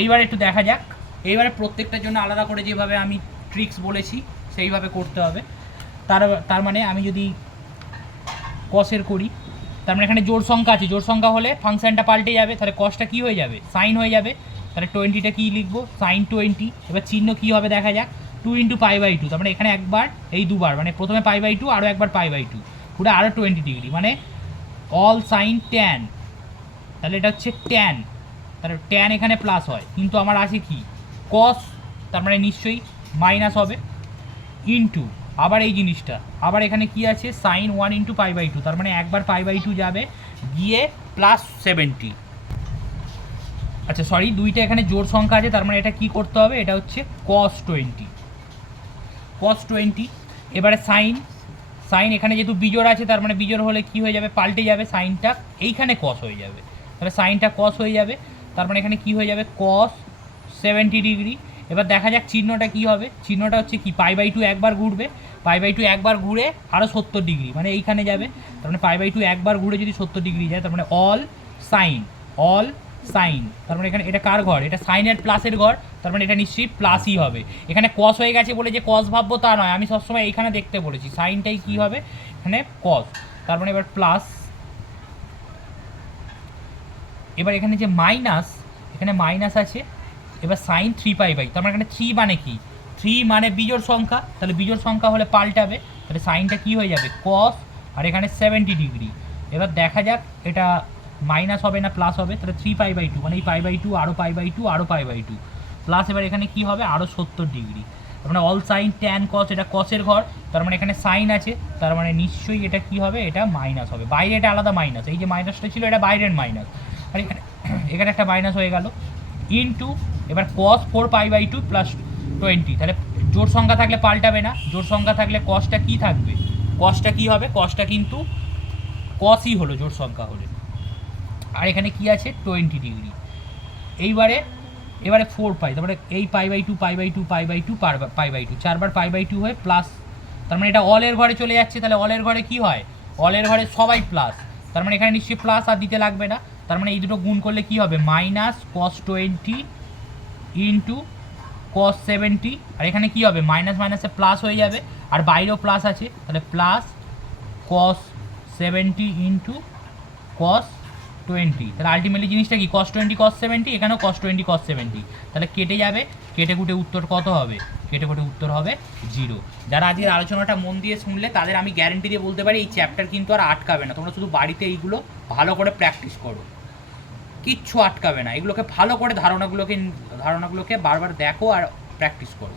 এইবার একটু দেখা যাক, এইবারে প্রত্যেকটার জন্য আলাদা করে যেভাবে আমি ট্রিক্স বলেছি সেইভাবে করতে হবে। তার মানে আমি যদি কসের করি, তার মানে এখানে জোড় সংখ্যা আছে, জোড় সংখ্যা হলে ফাংশনটা পাল্টে যাবে, তাহলে কসটা কী হয়ে যাবে, সাইন হয়ে যাবে, তাহলে 20টা কী লিখবো, সাইন 20, এবার চিহ্ন কী হবে দেখা যাক, 2 ইন্টু পাই বাই 2, তার মানে এখানে একবার এই দুবার, মানে প্রথমে পাই বাই 2 আরও একবার পাই বাই 2, পুরো আরও 20 ডিগ্রি, মানে অল সাইন ট্যান, তাহলে এটা হচ্ছে ট্যান, তাহলে ট্যান এখানে প্লাস হয়, কিন্তু আমার আছে কি কস, তার মানে নিশ্চয়ই মাইনাস হবে, ইন্টু আবার এই জিনিসটা, আবার এখানে কি আছে সাইন 1 ইন্টু পাই বাই 2, তার মানে একবার পাই বাই 2 যাবে গিয়ে প্লাস 70, আচ্ছা সরি দুইটা এখানে জোড় সংখ্যা আছে, তার মানে এটা কি করতে হবে, এটা হচ্ছে cos 20, এবারে সাইন, সাইন এখানে যেহেতু বিজোড় আছে, তার মানে বিজোড় হলে কি হয়ে যাবে, পাল্টে যাবে, সাইনটা এইখানে কস হয়ে যাবে, তাহলে সাইনটা কস হয়ে যাবে, তার মানে এখানে কি হয়ে যাবে cos 70 ডিগ্রি। এবার দেখা যাক চিহ্নটা কি হবে, চিহ্নটা হচ্ছে কি পাই বাই 2 একবার ঘুরবে, পাই বাই 2 একবার ঘুরে আরও 70 ডিগ্রি, মানে এইখানে যাবে, তার মানে পাই বাই 2 একবার ঘুরে যদি 70 ডিগ্রি যায়, তার মানে অল সাইন, তার মানে এখানে এটা কার ঘর, এটা সাইনের প্লাসের ঘর, তার মানে এটা নিশ্চয়ই প্লাসই হবে, এখানে কস হয়ে গেছে বলে যে কস ভাববো তা নয়, আমি সবসময় এইখানে দেখতে বলেছি সাইনটাই কি হবে এখানে কস, তার মানে এবার প্লাস, এবার এখানে যে মাইনাস, এখানে মাইনাস আছে, এবার সাইন 3 পাই বাই, তার মানে এখানে 3 মানে কি, 3 মানে বিজোড় সংখ্যা, তাহলে বিজোড় সংখ্যা হলে পাল্টাবে, তাহলে সাইনটা কি হয়ে যাবে কস, আর এখানে 70 ডিগ্রি, এবার দেখা যাক এটা মাইনাস হবে না প্লাস হবে, তাহলে 3 পাই বাই 2, মানে এই পাই বাই 2 আরও পাই বাই 2 আরও পাই বাই 2 প্লাস, এবার এখানে কি হবে আরও 70 ডিগ্রি, তার মানে অল সাইন ট্যান কস, এটা কসের ঘর, তার মানে এখানে সাইন আছে, তার মানে নিশ্চয়ই এটা কি হবে, এটা মাইনাস হবে, বাইরে এটা আলাদা মাইনাস, এই যে মাইনাসটা ছিল এটা বাইরের মাইনাস, আর এখানে এখানে একটা মাইনাস হয়ে গেল, ইন্টু এবার cos 4 পাই বাই 2 প্লাস 20, তাহলে জোড় সংখ্যা থাকলে পাল্টাবে না, জোড় সংখ্যা থাকলে কসটা কি থাকবে, কসটা কি হবে, কসটা কিন্তু কসই হলো জোড় সংখ্যা হলে, আর এখানে কি আছে 20 ডিগ্রি, এবারে 4 পাই, তারপরে এই pi by 2 pi by 2 pi by 2 pi by 2 চারবার পাই বাই 2 হয়ে প্লাস, তার মানে এটা অলের ঘরে চলে যাচ্ছে, তাহলে অলের ঘরে কি হয়, অলের ঘরে সবাই প্লাস, তার মানে এখানে নিশ্চয়ই প্লাস আর দিতে লাগবে না, তার মানে এই দুটো গুণ করলে কি হবে মাইনাস cos 20 ইন্টু cos 70, আর এখানে কি হবে মাইনাস মাইনাসে প্লাস হয়ে যাবে, আর বাইরেও প্লাস আছে, তাহলে প্লাস cos 70 ইন্টু cos 20, তাহলে আলটিমেটলি জিনিসটা কি cos 20 cos 70, এখানেও cos 20 cos 70, তাহলে কেটে যাবে, কেটে কুটে উত্তর কত হবে? কেটে কুটে উত্তর হবে 0। যারা আজকের আলোচনাটা মন দিয়ে শুনলে তাদের আমি গ্যারেন্টি দিয়ে বলতে পারি এই চ্যাপ্টার কিন্তু আর আটকাবে না। তোমরা শুধু বাড়িতে এইগুলো ভালো করে প্র্যাকটিস করো, কিচ্ছু আটকাবে না। এগুলোকে ভালো করে ধারণাগুলোকে বারবার দেখো আর প্র্যাকটিস করো।